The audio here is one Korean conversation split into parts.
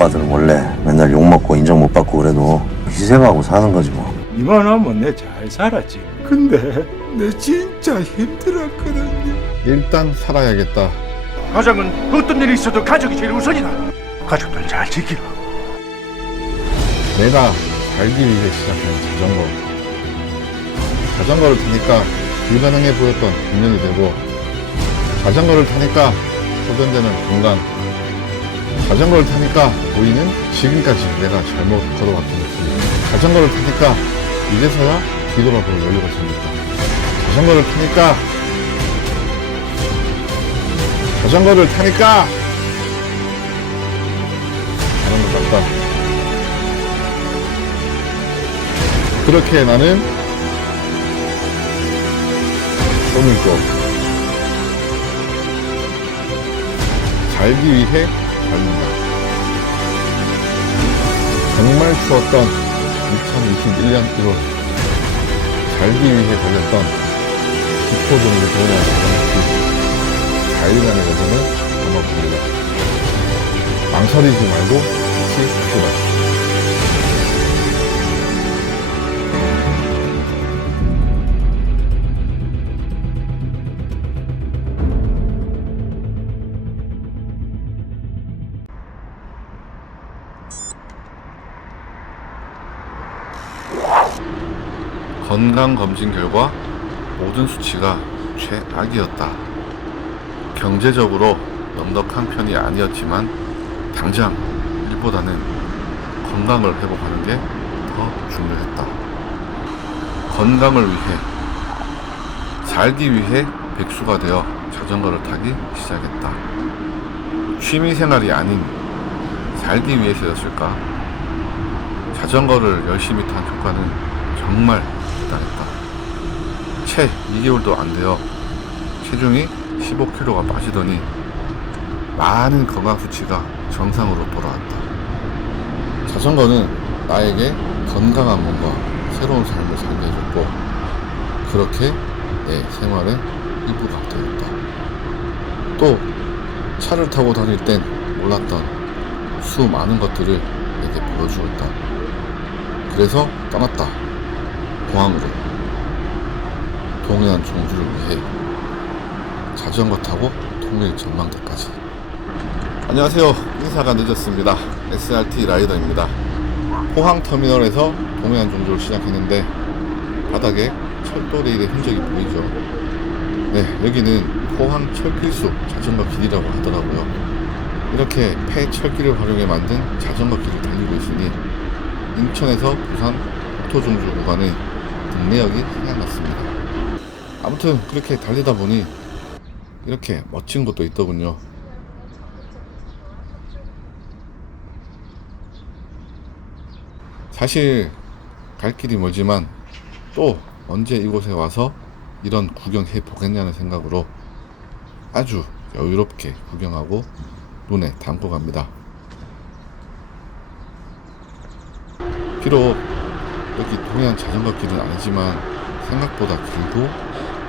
아빠들은 원래 맨날 욕먹고 인정 못 받고 그래도 희생하고 사는 거지 뭐. 이만하면 내 잘 살았지. 근데 내 진짜 힘들었거든요. 일단 살아야겠다. 가장은 어떤 일이 있어도 가족이 제일 우선이다. 가족들 잘 지키라. 내가 살기 위해 시작한 자전거. 자전거를 타니까 불가능해 보였던 금연이 되고, 자전거를 타니까 소변되는 건강, 자전거를 타니까 보이는 지금까지 내가 잘못 걸어왔던 길, 자전거를 타니까 이제서야 뒤돌아볼 여유가 생겼다. 자전거를 타니까 하는 것 같다. 그렇게 나는 오늘도 살기 위해 달린다. 정말 추웠던 2021년 1월, 살기 위해 달렸던 10호 정도 동안 자전거 4일간의 여정을 담아봅니다. 망설이지 말고 같이 갑시다. 건강검진 결과 모든 수치가 최악이었다. 경제적으로 넉넉한 편이 아니었지만 당장 일보다는 건강을 회복하는 게 더 중요했다. 건강을 위해, 살기 위해 백수가 되어 자전거를 타기 시작했다. 취미생활이 아닌 살기 위해서였을까? 자전거를 열심히 탄 효과는 정말 대단했다. 채 2개월도 안 되어 체중이 15kg가 빠지더니 많은 건강 수치가 정상으로 돌아왔다. 자전거는 나에게 건강한 몸과 새로운 삶을 살게 해줬고, 그렇게 내 생활의 일부가 되었다. 또 차를 타고 다닐 땐 몰랐던 수많은 것들을 내게 보여주었다. 그래서 떠났다. 공항으로, 동해안 종주를 위해 자전거 타고 통일 전망대까지. 안녕하세요. 인사가 늦었습니다. SRT 라이더입니다. 포항터미널에서 동해안 종주를 시작했는데 바닥에 철도 레일의 흔적이 보이죠. 네, 여기는 포항 철필수 자전거 길이라고 하더라고요. 이렇게 폐철길을 활용해 만든 자전거 길을 달리고 있으니 인천에서 부산 국토종주 구간의 동래역이 생각났습니다. 아무튼 그렇게 달리다 보니 이렇게 멋진 곳도 있더군요. 사실 갈 길이 멀지만 또 언제 이곳에 와서 이런 구경해 보겠냐는 생각으로 아주 여유롭게 구경하고 눈에 담고 갑니다. 비록 여기 동해안 자전거 길은 아니지만 생각보다 길고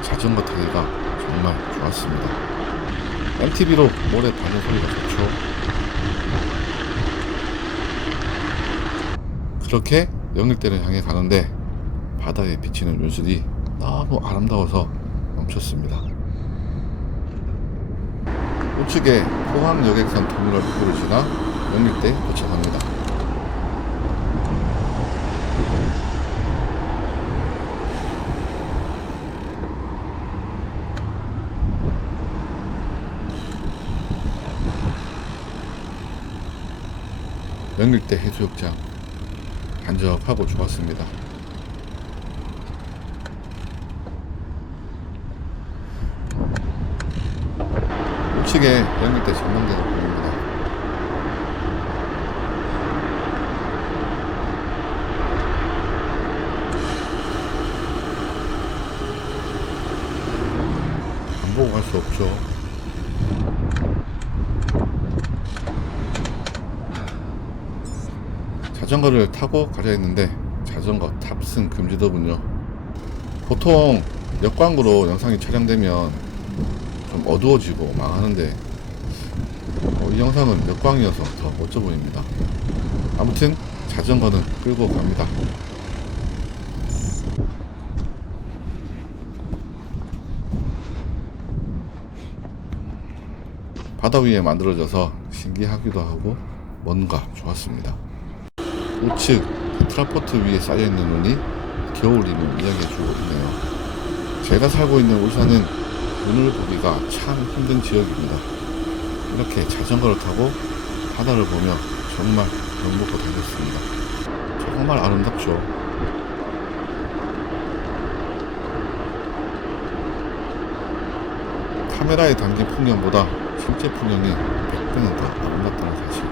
자전거 타기가 정말 좋았습니다. MTB로 모래 파는 소리가 좋죠. 그렇게 영일대를 향해 가는데 바다에 비치는 눈술이 너무 아름다워서 멈췄습니다. 우측에 포항 여객선 터미널 입구를 지나 영일대 도착합니다. 영일대 해수욕장 한적하고 좋았습니다. 우측에 영일대 전망대가 보입니다. 안 보고 갈 수 없죠. 자전거를 타고 가려 했는데 자전거 탑승 금지더군요. 보통 역광구로 영상이 촬영되면 좀 어두워지고 망하는데 이 영상은 몇 광이어서 더 멋져 보입니다. 아무튼 자전거는 끌고 갑니다. 바다 위에 만들어져서 신기하기도 하고 뭔가 좋았습니다. 우측 테트라포트 위에 쌓여있는 눈이 겨울임을 이야기해주고 있네요. 제가 살고 있는 울산은 눈을 보기가 참 힘든 지역입니다. 이렇게 자전거를 타고 바다를 보며 정말 넉넉고 달렸습니다. 정말 아름답죠. 카메라에 담긴 풍경보다 실제 풍경이 100배는 더 아름답다는 사실.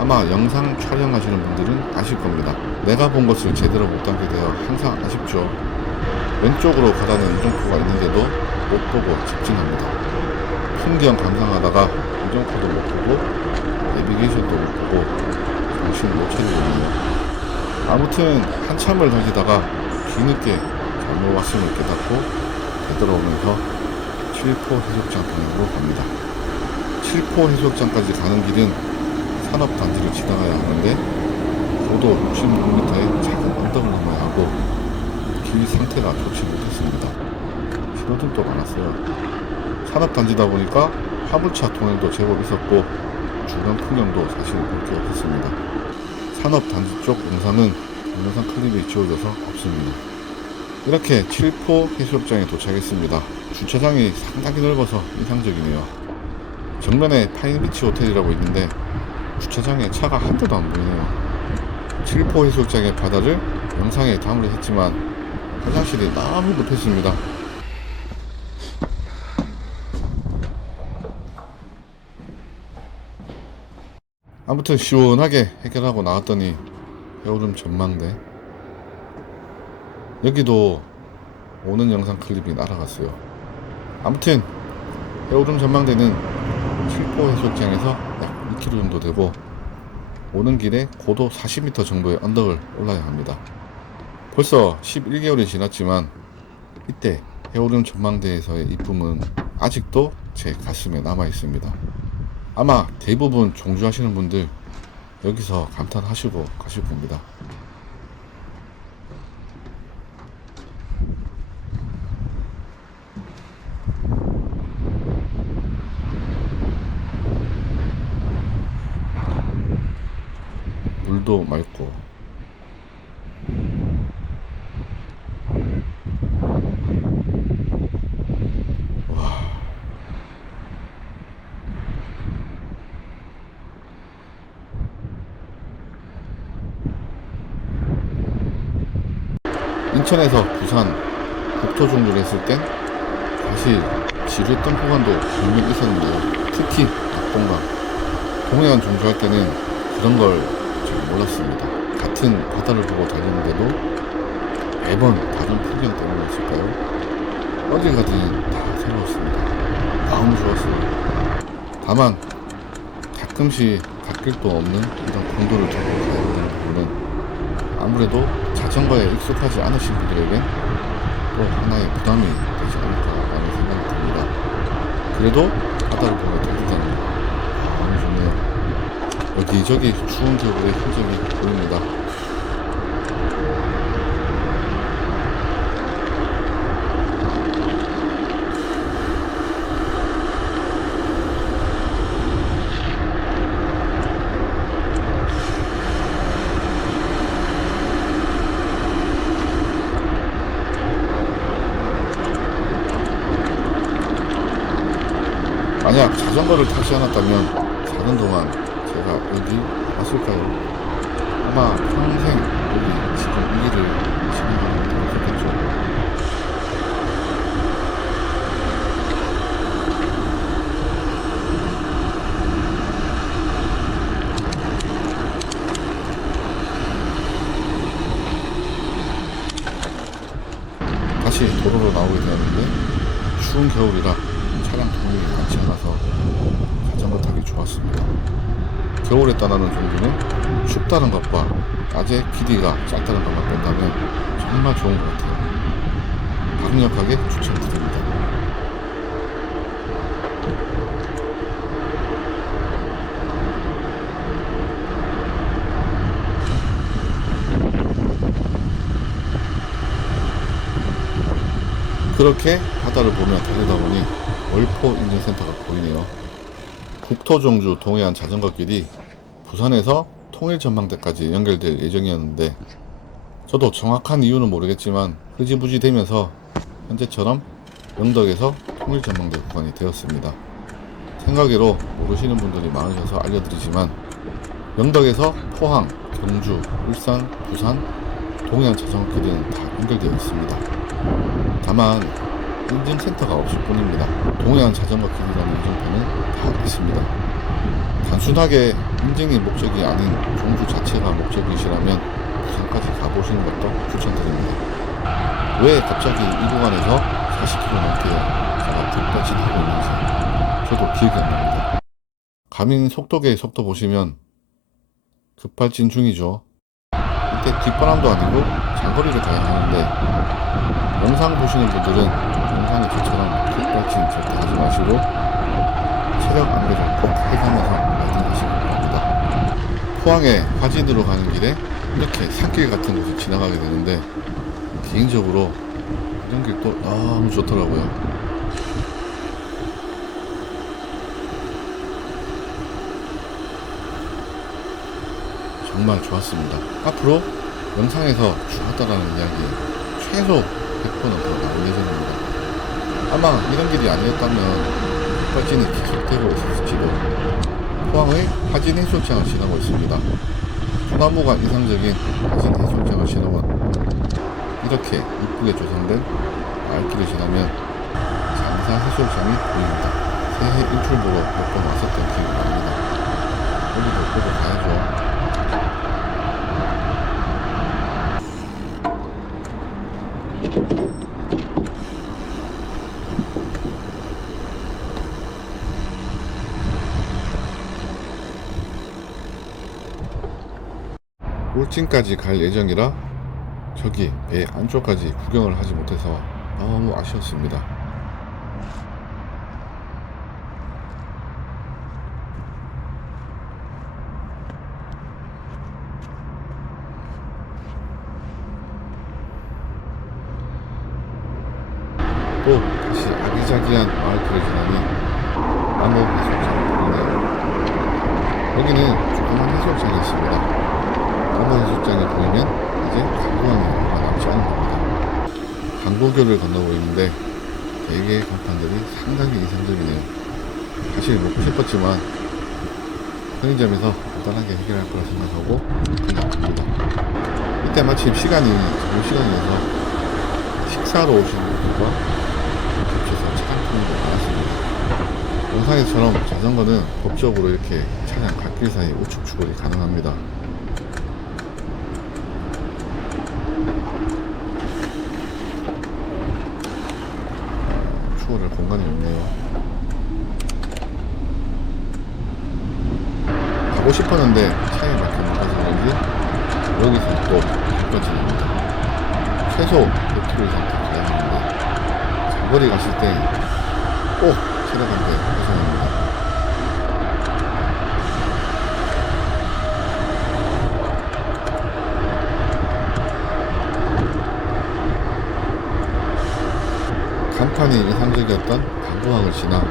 아마 영상 촬영하시는 분들은 아실 겁니다. 내가 본 것을 제대로 못 담게 되어 항상 아쉽죠. 왼쪽으로 가라는 이정표가 있는데도 못 보고 직진합니다. 풍경 감상하다가 이정표도 못 보고 내비게이션도 못 보고 정신 못 차리고 있네요. 아무튼 한참을 달리다가 뒤늦게 잘못 왔음을 깨닫고 되돌아오면서 칠포 해수욕장 방향으로 갑니다. 칠포 해수욕장까지 가는 길은 산업단지를 지나가야 하는데 고도 66m의 작은 언덕을 넘어야 하고 길 상태가 좋지 못했습니다. 신호등도 많았어요. 산업단지다 보니까 화물차 통행도 제법 있었고 주변 풍경도 사실 볼 게 없었습니다. 산업단지 쪽 영상은 동영상 클립이 지워져서 없습니다. 이렇게 칠포 해수욕장에 도착했습니다. 주차장이 상당히 넓어서 인상적이네요. 정면에 파인비치 호텔이라고 있는데 주차장에 차가 한 대도 안 보이네요. 칠포 해수욕장의 바다를 영상에 담으려 했지만 화장실이 너무 급했습니다. 아무튼 시원하게 해결하고 나왔더니 해오름 전망대, 여기도 오는 영상 클립이 날아갔어요. 아무튼 해오름 전망대는 칠포 해수욕장에서 약 2km 정도 되고 오는 길에 고도 40m 정도의 언덕을 올라야 합니다. 벌써 11개월이 지났지만 이때 해오름 전망대에서의 이쁨은 아직도 제 가슴에 남아 있습니다. 아마 대부분 종주하시는 분들 여기서 감탄하시고 가실 겁니다. 물도 맑고 인천에서 부산 국토종주를 했을 땐 사실 지루했던 구간도 분명 있었는데요. 특히 낙동강 동해안 종주할 때는 그런 걸 잘 몰랐습니다. 같은 바다를 보고 달렸는데도 매번 다른 풍경 때문이었을까요? 어딜 가든 다 새로웠습니다. 너무 좋았어요. 다만 가끔씩 갓길도 없는 이런 공도를 타고 가야 되는 부분은 아무래도 자전거에 익숙하지 않으신 분들에겐 또 하나의 부담이 되지 않을까라는 생각이 듭니다. 그래도 바다를 보며 달리다니 너무 좋네요. 여기저기 추운 겨울의 흔적이 보입니다. 만약 자전거를 타지 않았다면 사는 동안 제가 여기 왔을까요? 아마 평생 여기 지금 이 길을 지나가는 게 없었겠죠. 다시 도로로 나오게 되었는데 추운 겨울이라 차량 동력이 많지 않아서 자전거 타기 좋았습니다. 겨울에 떠나는 종주는 춥다는 것과 낮의 길이가 짧다는 것만 뺀다면 정말 좋은 것 같아요. 강력하게 추천드립니다. 그렇게 바다를 보며 달리다보니 월포 인증센터가 보이네요. 국토종주 동해안 자전거길이 부산에서 통일전망대까지 연결될 예정이었는데 저도 정확한 이유는 모르겠지만 흐지부지 되면서 현재처럼 영덕에서 통일전망대 구간이 되었습니다. 생각외로 모르시는 분들이 많으셔서 알려드리지만 영덕에서 포항, 경주, 울산, 부산, 동해안 자전거길은 다 연결되어 있습니다. 다만 인증센터가 없을 뿐입니다. 동해안 자전거길이라는 인증표는 다 있습니다. 단순하게 인증이 목적이 아닌 종주 자체가 목적이시라면 부산까지 가보시는 것도 추천드립니다. 왜 갑자기 이 구간에서 40km 넘게 제가 뒷받침하고 있는지 저도 기억이 안 납니다. 가민 속도계의 속도 보시면 급발진 중이죠. 이때 뒷바람도 아니고 장거리를 가야 하는데 영상 보시는 분들은 영상이 저처럼 급발진 절대 하지 마시고 체력 안배를 꼭 해가면서 라이딩하시기 바랍니다. 포항에 화진으로 가는 길에 이렇게 산길 같은 곳을 지나가게 되는데 개인적으로 이런 길도 너무 좋더라고요. 정말 좋았습니다. 앞으로 영상에서 주었다라는 이야기에 최소 100번은 더 나올 예정입니다. 아마 이런 길이 아니었다면 급발진이 계속되고 있었을지도. 포항의 화진 해수욕장을 지나고 있습니다. 소나무가 이상적인 화진 해수욕장을 지나면 이렇게 이쁘게 조성된 마을길을 지나면 장사 해수욕장이 보입니다. 새해 일출 보러 몇 번 왔었던 기억이 납니다. 여기도 보고 가야죠. 울진까지 갈 예정이라 저기 배 안쪽까지 구경을 하지 못해서 너무 아쉬웠습니다. 또 다시 아기자기한 마을길을 지나니 남해 해수욕장을 보이네요. 여기는 조그만 해수욕장이 있습니다. 남해 해수욕장이 보이면 이제 관광이 얼마 남지 않은 겁니다. 강보교를 건너고 있는데 대개의 간판들이 상당히 이상적이네요. 사실 먹고 싶었지만 편의점에서 간단하게 해결할 거라 생각하고 그냥 갑니다. 이때 마침 시간이 좋은 시간이어서 식사로 오시는 분들과 겹쳐서 차량 통행도 많았습니다. 영상에서처럼 자전거는 법적으로 이렇게 차량 갓길 사이 우측 추돌이 가능합니다. 추월할 공간이 없네요. 가고 싶었는데 차에 막혀 못 가서 그런지 여기서 또 급발진입니다. 최소 100km 이상 더 가야 하는데 장거리 가실 때 꼭 체력 안배 하셔야 합니다. 간판이 인상적이었던 방구항을 지나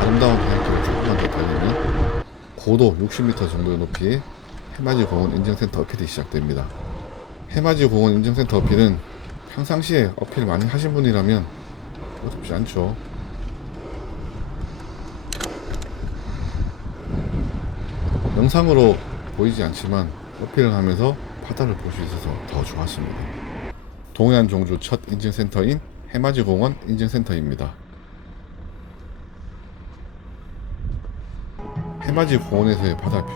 아름다운 하이길을 조금만 더 달리면 고도 60m 정도의 높이의 해맞이 공원 인증센터 어필이 시작됩니다. 해맞이 공원 인증센터 어필은 평상시에 어필 많이 하신 분이라면 어렵지 않죠. 영상으로 보이지 않지만 어필을 하면서 바다를 볼 수 있어서 더 좋았습니다. 동해안 종주 첫 인증센터인 해맞이 공원 인증센터입니다. 해맞이 공원에서의 바다뷰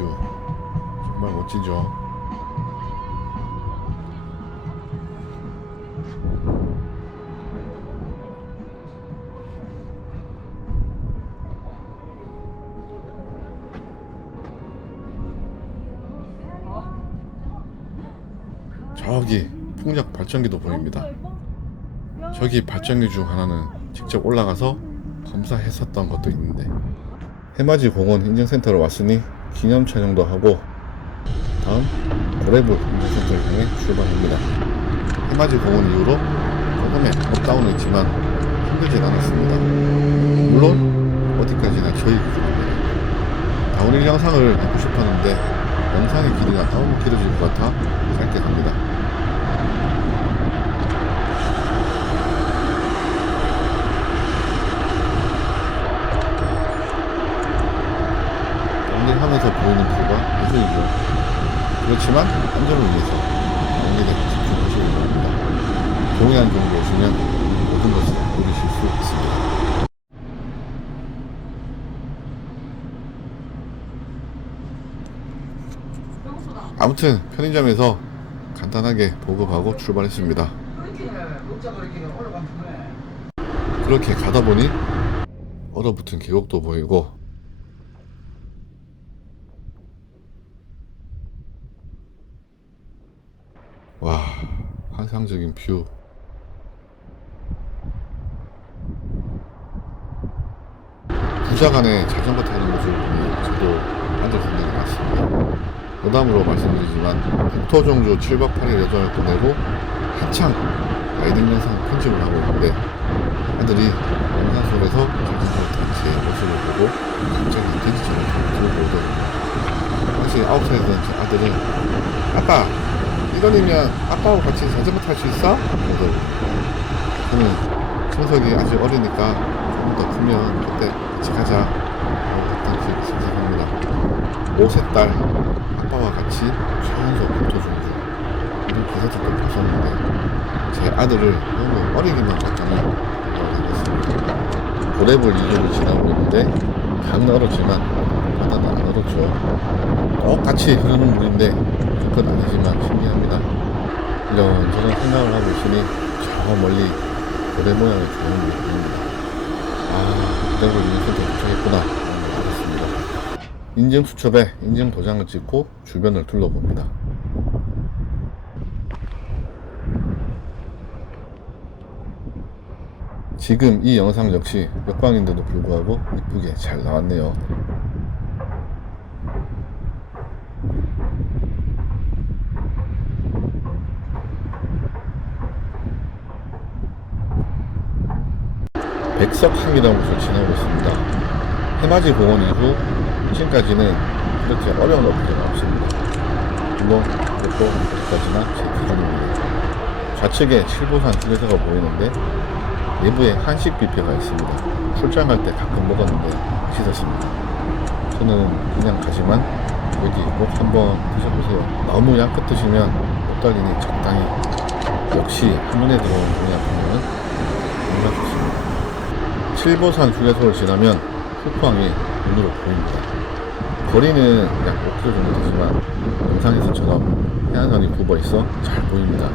정말 멋지죠. 저기 풍력 발전기도 보입니다. 저기 발전기 중 하나는 직접 올라가서 검사했었던 것도 있는데, 해맞이 공원 인증센터로 왔으니 기념 촬영도 하고 다음 고래부 인증센터를 향해 출발합니다. 해맞이 공원 이후로 조금의 업다운은 있지만 힘들진 않았습니다. 물론 어디까지나 저희 기준입니다. 다운힐 영상을 담고 싶었는데 영상의 길이가 너무 길어질 것 같아 짧게 갑니다. 다운힐 하면서 보이는 뷰가 예술이죠. 그렇지만 안전을 위해서 다운힐에 집중하시기 바랍니다. 동해안 정도 오시면 모든 것을 누리실 수 있습니다. 아무튼 편의점에서 간단하게 보급하고 출발했습니다. 그렇게 가다 보니 얼어붙은 계곡도 보이고 와, 환상적인 뷰. 부자간에 자전거 타는 모습을 보니 저도 앉을 생각이 났습니다. 노담으로 말씀드리지만 국토종주 7박 8일 여정을 끝내고 한창 라이딩 영상 편집을 하고 있는데 아들이 영상 속에서 자전거를 탄 제 모습을 보고 갑자기 돼지처럼 들고 오더군요. 당시 9살이던 제 아들은 아빠, 이러면 아빠하고 같이 자전거 탈 수 있어? 그러더라고요. 저는 청석이 아직 어리니까 조금 더 크면 그때 같이 가자 라고 했던 기억이 생생합니다. 5세 딸 아빠와 같이 최연소 국토종주 이런 기사들도 봤었는데 제 아들을 너무 어리게만 봤다는 생각을 해봤습니다. 고래볼 이전을 지나고 있는데 강은 얼었지만 바다는 안 얼었죠. 똑같이 흐르는 물인데 그건 아니지만 신기합니다. 이런저런 생각을 하고 있으니 저 멀리 고래 모양의 좋은 물이 보입니다. 아, 고래볼 인생도 도착했구나 알았습니다. 인증 수첩에 인증 도장을 찍고 주변을 둘러봅니다. 지금 이 영상 역시 역광인데도 불구하고 이쁘게 잘 나왔네요. 백석항이라는 곳을 지나고 있습니다. 해맞이 공원 이후 지금까지는 그렇게 어려운 어플이 없습니다. 물론 이것도 어디까지나 제 기준입니다. 좌측에 칠보산 휴게소가 보이는데 내부에 한식 뷔페가 있습니다. 출장 갈 때 가끔 먹었는데 맛있었습니다. 저는 그냥 가지만 여기 꼭 한번 드셔보세요. 너무 양껏 드시면 못 달리니 적당히. 역시 한눈에 들어오는 동해 앞이면 정말 좋습니다. 칠보산 휴게소를 지나면 후포항이 눈으로 보입니다. 거리는 약 5km 정도 되지만 영상에서처럼 해안선이 굽어 있어 잘 보입니다.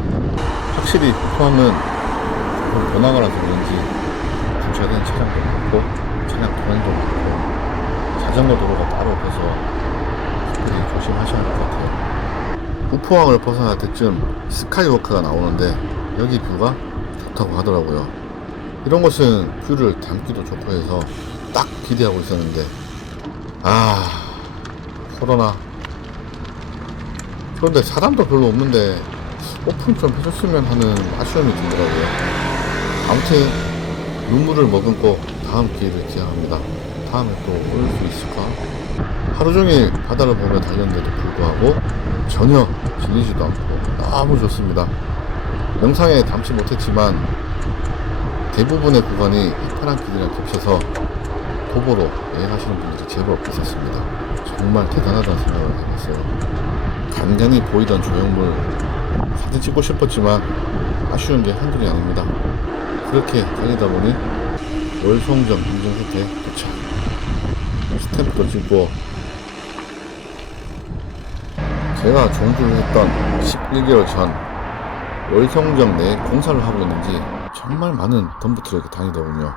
확실히 후포항은 조금 번화가라서 그런지 주차된 차량도 많고 차량 도난도 많고 자전거 도로가 따로 없어서 특별히 조심하셔야 할 것 같아요. 후포항을 벗어날 때쯤 스카이워크가 나오는데 여기 뷰가 좋다고 하더라고요. 이런 곳은 뷰를 담기도 좋고 해서 딱 기대하고 있었는데 코로나. 그런데 사람도 별로 없는데 오픈 좀 해줬으면 하는 아쉬움이 들더라고요. 아무튼 눈물을 머금고 다음 기회를 기약합니다. 다음에 또 올 수 있을까? 하루 종일 바다를 보며 달렸는데도 불구하고 전혀 질리지도 않고 너무 좋습니다. 영상에 담지 못했지만 대부분의 구간이 해파란 길이랑 겹쳐서 도보로 여행하시는 분들이 제법 있었습니다. 정말 대단하다는 생각을 해봤어요. 간간히 보이던 조형물 사진 찍고 싶었지만 아쉬운 게 한둘이 아닙니다. 그렇게 달리다 보니 월송정 인증센터에 도착. 스탬프도 찍고 제가 종주를 했던 11개월 전 월송정 내에 공사를 하고 있는지 정말 많은 덤프트럭이 다니더군요.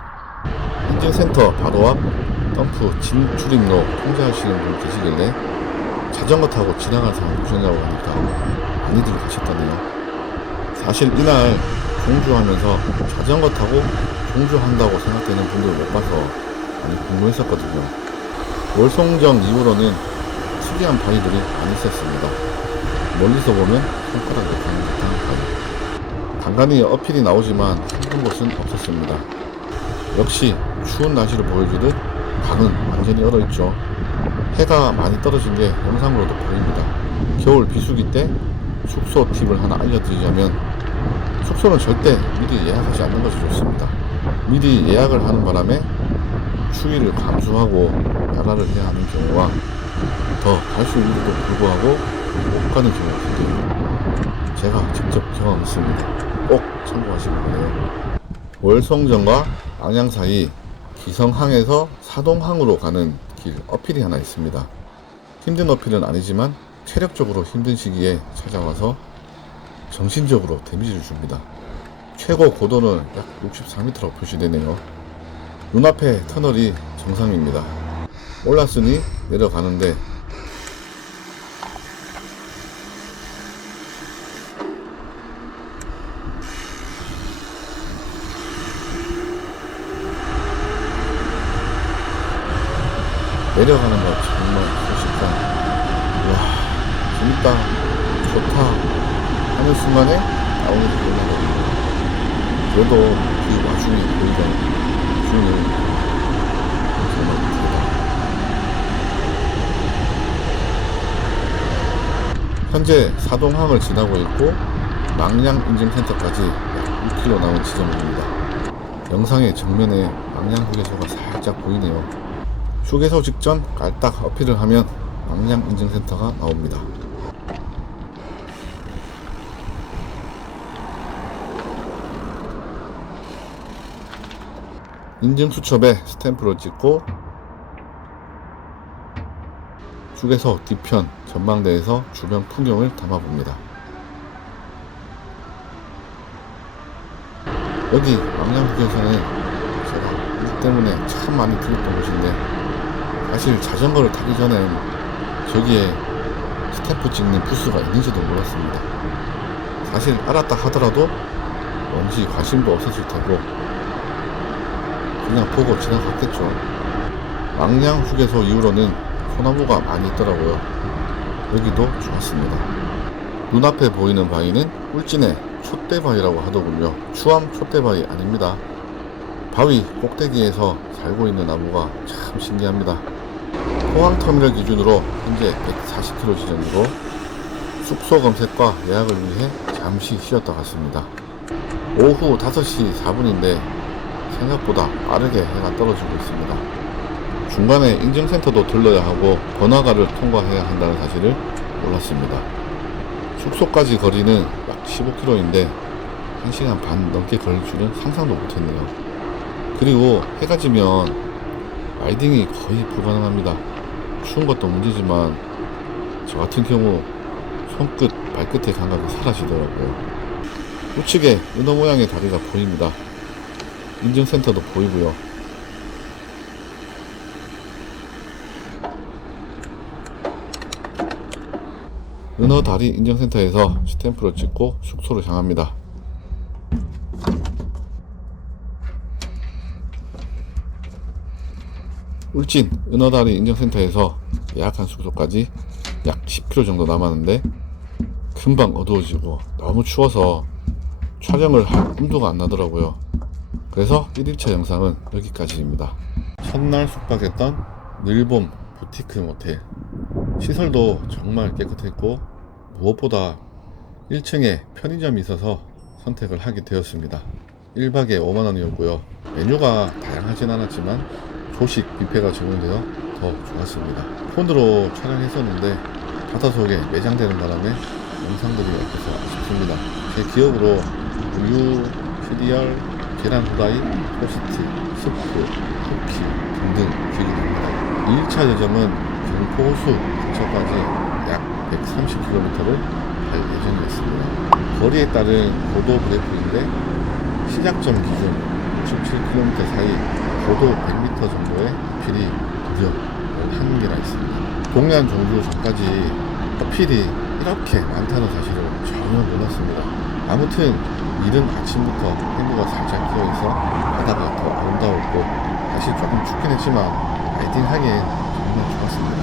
인증센터 바로 앞 덤프 진출입로 통제하시는 분 계시길래 자전거 타고 지나간 사람 보셨냐고 하니까 많이들 가셨다네요. 사실 이날 종주하면서 자전거 타고 종주한다고 생각되는 분들 못 봐서 많이 궁금했었거든요. 월송정 이후로는 특이한 바위들이 많이 있었습니다. 멀리서 보면 손가락에 닿는 듯한 바위. 간간히 어필이 나오지만 힘든 곳은 없었습니다. 역시 추운 날씨를 보여주듯 방은 완전히 얼어있죠. 해가 많이 떨어진 게 영상으로도 보입니다. 겨울 비수기 때 숙소 팁을 하나 알려드리자면, 숙소는 절대 미리 예약하지 않는 것이 좋습니다. 미리 예약을 하는 바람에 추위를 감수하고 야라를 해야 하는 경우와 더 갈 수 있는데도 불구하고 못 가는 경우가 생깁니다. 제가 직접 경험했습니다. 꼭 참고하시기 바라요. 월성정과 양양 사이 기성항에서 사동항으로 가는 길 어필이 하나 있습니다. 힘든 어필은 아니지만 체력적으로 힘든 시기에 찾아와서 정신적으로 데미지를 줍니다. 최고 고도는 약 64m라고 표시되네요. 눈앞에 터널이 정상입니다. 올랐으니 내려가는데 내려가는 거 정말 소식감. 와, 재밌다, 좋다 하는 순간에 나오는 게 올라가거든요. 그래도 그 와중에 보이던 중이 정말 대단. 현재 사동항을 지나고 있고 망량 인증센터까지 약 6km 남은 지점입니다. 영상의 정면에 망량 휴게소가 살짝 보이네요. 휴게소 직전 깔딱 어필을 하면 망량 인증센터가 나옵니다. 인증 수첩에 스탬프를 찍고 휴게소 뒤편 전망대에서 주변 풍경을 담아봅니다. 여기 망량 휴게소는 제가 일 때문에 참 많이 들었던 곳인데, 사실 자전거를 타기 전엔 저기에 스탬프 찍는 부스가 있는지도 몰랐습니다. 사실 알았다 하더라도 왠지 관심도 없었을 테고 그냥 보고 지나갔겠죠. 망량 휴게소 이후로는 소나무가 많이 있더라고요. 여기도 좋았습니다. 눈앞에 보이는 바위는 울진의 촛대바위라고 하더군요. 추암 촛대바위 아닙니다. 바위 꼭대기에서 살고 있는 나무가 참 신기합니다. 포항터미널 기준으로 현재 140km 지점이고 숙소 검색과 예약을 위해 잠시 쉬었다 갔습니다. 오후 5시 4분인데 생각보다 빠르게 해가 떨어지고 있습니다. 중간에 인증센터도 들러야 하고 번화가를 통과해야 한다는 사실을 몰랐습니다. 숙소까지 거리는 약 15km인데 1시간 반 넘게 걸릴 줄은 상상도 못했네요. 그리고 해가 지면 라이딩이 거의 불가능합니다. 추운 것도 문제지만 저 같은 경우 손끝, 발끝의 감각이 사라지더라고요. 우측에 은어 모양의 다리가 보입니다. 인증센터도 보이고요. 은어 다리 인증센터에서 스탬프를 찍고 숙소로 향합니다. 울진 은어다리 인증센터에서 예약한 숙소까지 약 10km 정도 남았는데 금방 어두워지고 너무 추워서 촬영을 할 엄두가 안 나더라고요. 그래서 1일차 영상은 여기까지입니다. 첫날 숙박했던 늘봄 부티크 모텔, 시설도 정말 깨끗했고 무엇보다 1층에 편의점이 있어서 선택을 하게 되었습니다. 1박에 5만원이었고요 메뉴가 다양하진 않았지만 조식 뷔페가 제공되어 더 좋았습니다. 폰으로 촬영했었는데 가타속에 매장되는 바람에 영상들이 없어서 아쉽습니다. 제 기억으로 우유, 시리얼, 계란 후라이, 토스트, 스프, 쿠키 등등 기억이 납니다. 2일차 여정은 경포호수 근처까지 약 130km를 갈 예정이었습니다. 거리에 따른 고도 그래프인데 시작점 기준 57km 사이 고도 100m 정도의 필이 무려 11개나 있습니다. 동해안 종주 전까지 어필이 이렇게 많다는 사실을 전혀 몰랐습니다. 아무튼 이른 아침부터 해무가 살짝 끼어있어 바다가 더 아름다웠고 날씨 조금 춥긴 했지만 라이딩하기엔 정말 좋았습니다.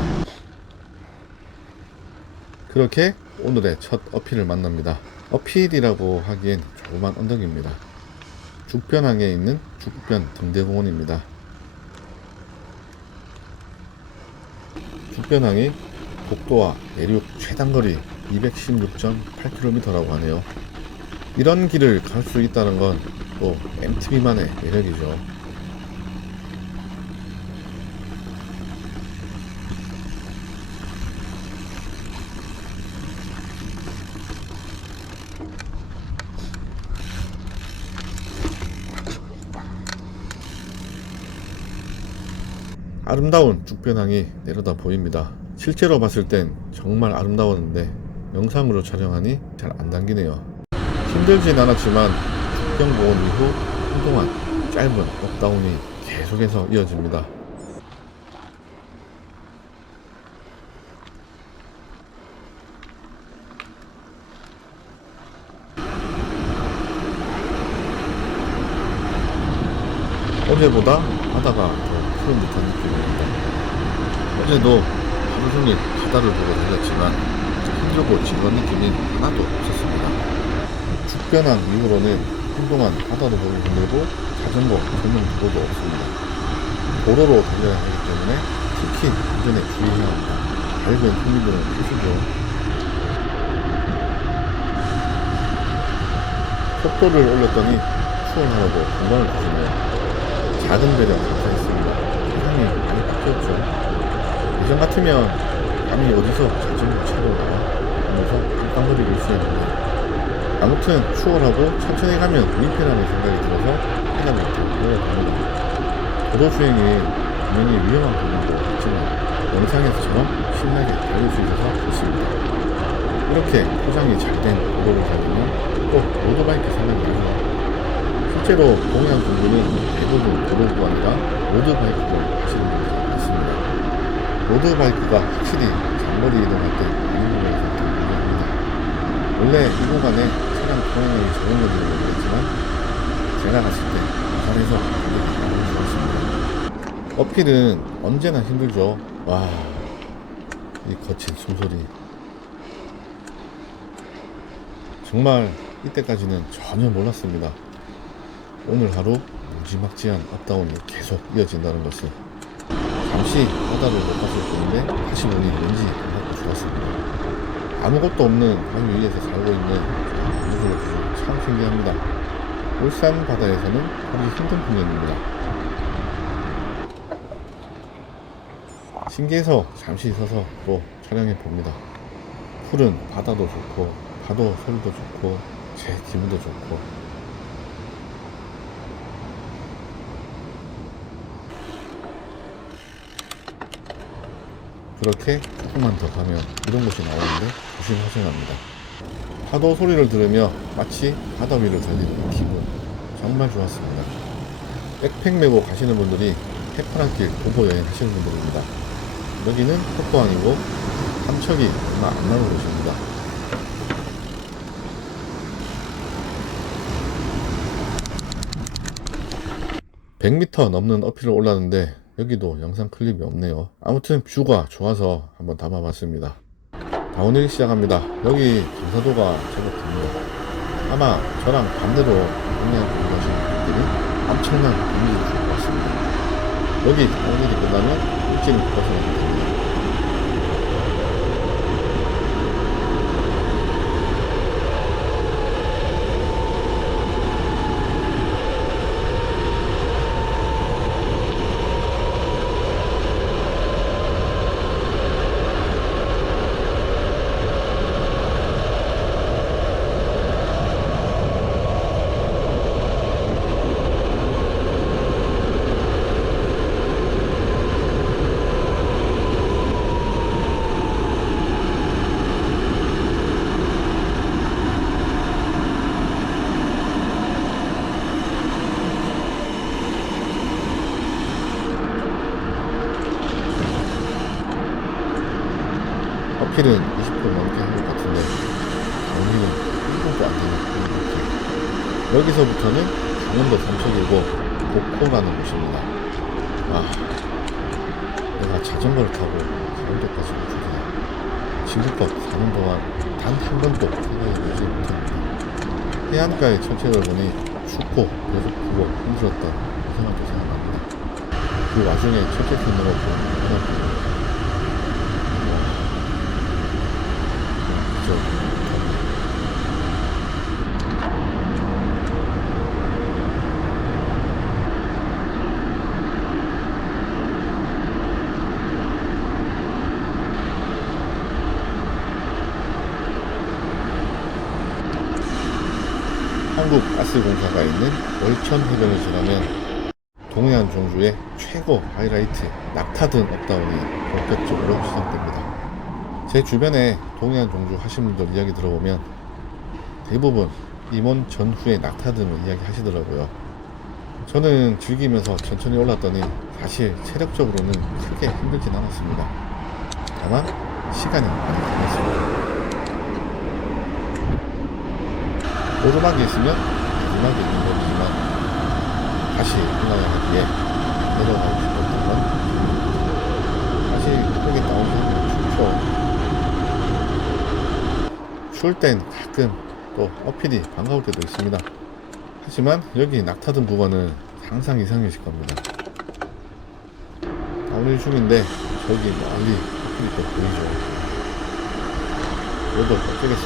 그렇게 오늘의 첫 어필을 만납니다. 어필이라고 하기엔 조그만 언덕입니다. 죽변항에 있는 죽변 등대공원입니다. 죽변항이 복도와 내륙 최단거리 216.8km라고 하네요. 이런 길을 갈 수 있다는 건 또 MTB만의 매력이죠. 아름다운 죽변항이 내려다 보입니다. 실제로 봤을 땐 정말 아름다웠는데 영상으로 촬영하니 잘 안 당기네요. 힘들진 않았지만 죽변공원 이후 한동안 짧은 업다운이 계속해서 이어집니다. 어제보다 바다가 더 푸른 듯한 느낌입니다. 어제도 하루 종일 바다를 보고 달렸지만 힘들고 지루한 느낌이 하나도 없었습니다. 죽변항 이후로는 한동안 바다도 보기 힘들고 자전거 전용 도로도 없습니다. 도로로 달려야 하기 때문에 특히 운전에 주의해야 합니다. 밝은 풍미등은 필수죠. 속도를 올렸더니 추월하려고 공간을 주시네요. 작은 배려 감사했습니다. 세상이 많이 바뀌었죠. 예전 같으면 감히 어디서 자전거 차로 나와 하면서 깜깜거리고 있었는데 아무튼 추월하고 천천히 가면 민폐라는 생각이 들어서 페달을 타고 갑니다. 도로 주행이 분명히 위험한 부분도 있지만 영상에서처럼 신나게 달릴 수 있어서 좋습니다. 이렇게 포장이 잘 된 도로를 달리면 꼭 로드바이크 생각이 나죠. 실제로 동해안 공부는 대부분 도로 구간이라 로드바이크로 하시는 분들이 많습니다. 로드바이크가 확실히 장거리 이동할 때 많은 부분에서 더 유리합니다. 원래 이 구간에 차량 통행량이 적은 건지는 모르겠지만 제가 갔을 때 부산에서 되게 많이 좋았습니다. 어필은 언제나 힘들죠. 와, 이 거친 숨소리. 정말 이때까지는 전혀 몰랐습니다. 오늘 하루 무지막지한 업다운이 계속 이어진다는 것을. 잠시 바다를 못 봤을 뿐인데 다시 보니 왠지 반갑고 좋았습니다. 아무것도 없는 항 위에서 살고 있는 우주를 참 신기합니다. 울산 바다에서는 보기 힘든 풍경입니다. 신기해서 잠시 서서 또 촬영해 봅니다. 푸른 바다도 좋고 파도 소리도 좋고 제 기분도 좋고. 그렇게 조금만 더 가면 이런 곳이 나오는데 조심하셔야 합니다. 파도 소리를 들으며 마치 바다 위를 달리는 기분, 정말 좋았습니다. 백팩 메고 가시는 분들이 해파랑길 도보 여행 하시는 분들입니다. 여기는 폭도 아니고 삼척이 얼마 안 나는 곳입니다. (100m) 넘는 어필을 올랐는데 여기도 영상 클립이 없네요. 아무튼 뷰가 좋아서 한번 담아봤습니다. 다운힐 시작합니다. 여기 경사도가 제법 됩니다. 아마 저랑 반대로 동해안 공부하시는 분들이 엄청난 이미지를 줄 것 같습니다. 여기 다운힐이 끝나면 일지를 벗어나게 됩니다. 어필은 20분 넘게 한 것 같은데 다운힐은 1분도 안 되는 이렇게. 여기서부터는 강원도 삼척이고 목포라는 곳입니다. 아, 내가 자전거를 타고 강원도까지 올 줄이야. 지금껏 사는 동안 단 한 번도 생각이 나지 못합니다. 해안가의 천체를 보니 춥고 배고프고 힘들었던 그 생각도 생각납니다. 그 와중에 천체편으로 보는 해변 그저 한국가스공사가 있는 월천 해변을 지나면 동해안 종주의 최고 하이라이트 낙타등 업다운이 본격적으로 시작됩니다. 제 주변에 동해안 종주 하신 분들 이야기 들어보면 대부분 임원 전후의 낙타등을 이야기 하시더라고요. 저는 즐기면서 천천히 올랐더니 사실 체력적으로는 크게 힘들진 않았습니다. 다만 시간이 많이 걸렸습니다. 오르막이 있으면 내리막이 있는 법이지만 다시 올라가야 하기에 내려가고 싶었던 건 사실 크게 다운하면 춥죠. 추울 땐 가끔 또 어필이 반가울 때도 있습니다. 하지만 여기 낙타등 구간은 상상 이상이실 겁니다. 다운힐 중인데 저기 멀리 어필이 또 보이죠. 그래도 어쩌겠어.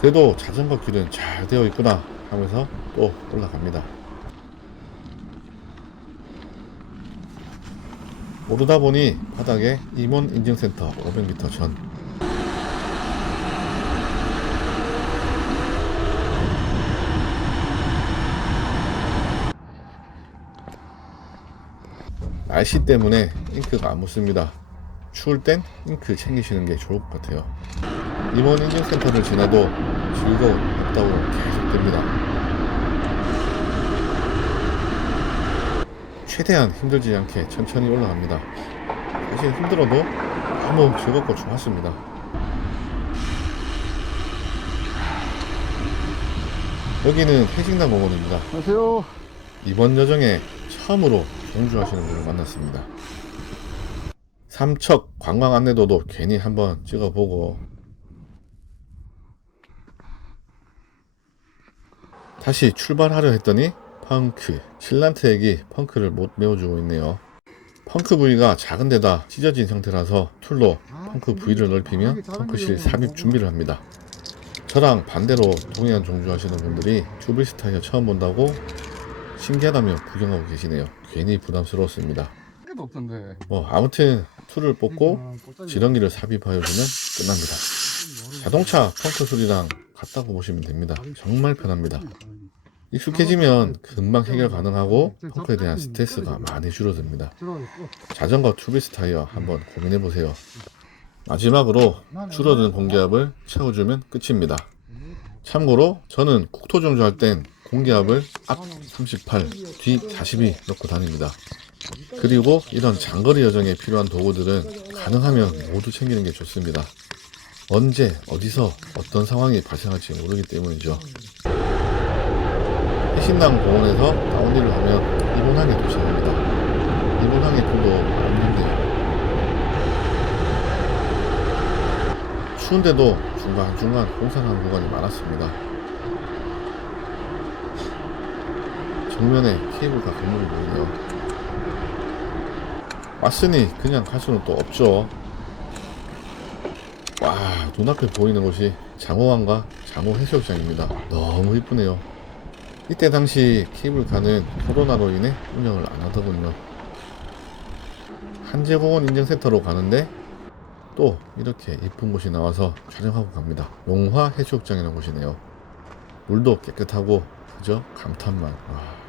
그래도 자전거 길은 잘 되어 있구나 하면서 또 올라갑니다. 오르다 보니 바닥에 임원 인증센터 500m 전 날씨 때문에 잉크가 안 묻습니다. 추울 땐 잉크 챙기시는 게 좋을 것 같아요. 임원 인증센터를 지나도 즐거운 업다운 계속됩니다. 최대한 힘들지 않게 천천히 올라갑니다. 사실 힘들어도 너무 즐겁고 좋았습니다. 여기는 해직남 공원입니다. 안녕하세요. 이번 여정에 처음으로 종주하시는 분을 만났습니다. 삼척 관광 안내도도 괜히 한번 찍어보고 다시 출발하려 했더니 펑크, 실란트액이 펑크를 못 메워주고 있네요. 펑크 부위가 작은 데다 찢어진 상태라서 툴로 펑크 부위를 넓히며 펑크실 삽입 준비를 합니다. 저랑 반대로 동해안 종주하시는 분들이 튜브리스 타이어 처음 본다고 신기하다며 구경하고 계시네요. 괜히 부담스러웠습니다. 뭐 아무튼 툴을 뽑고 지렁이를 삽입하여주면 끝납니다. 자동차 펑크 소리랑 같다고 보시면 됩니다. 정말 편합니다. 익숙해지면 금방 해결 가능하고 펑크에 대한 스트레스가 많이 줄어듭니다. 자전거 튜브리스 타이어 한번 고민해보세요. 마지막으로 줄어든 공기압을 채워주면 끝입니다. 참고로 저는 국토 종주할 땐 공기압을 앞 38, 뒤 42 넣고 다닙니다. 그리고 이런 장거리 여정에 필요한 도구들은 가능하면 모두 챙기는 게 좋습니다. 언제 어디서 어떤 상황이 발생할지 모르기 때문이죠. 해신당 공원에서 다운힐을 하면 이본항에 도착합니다. 이본항의 표도 없는데요. 추운데도 중간중간 공사하는 구간이 많았습니다. 정면에 케이블카 건물이 보이네요. 왔으니 그냥 갈 수는 또 없죠. 와, 눈앞에 보이는 곳이 장호항과 장호 해수욕장입니다. 너무 이쁘네요. 이때 당시 케이블카는 코로나로 인해 운영을 안 하더군요. 한재공원 인증센터로 가는데 또 이렇게 이쁜 곳이 나와서 촬영하고 갑니다. 용화 해수욕장이라는 곳이네요. 물도 깨끗하고 그저 감탄만. 와.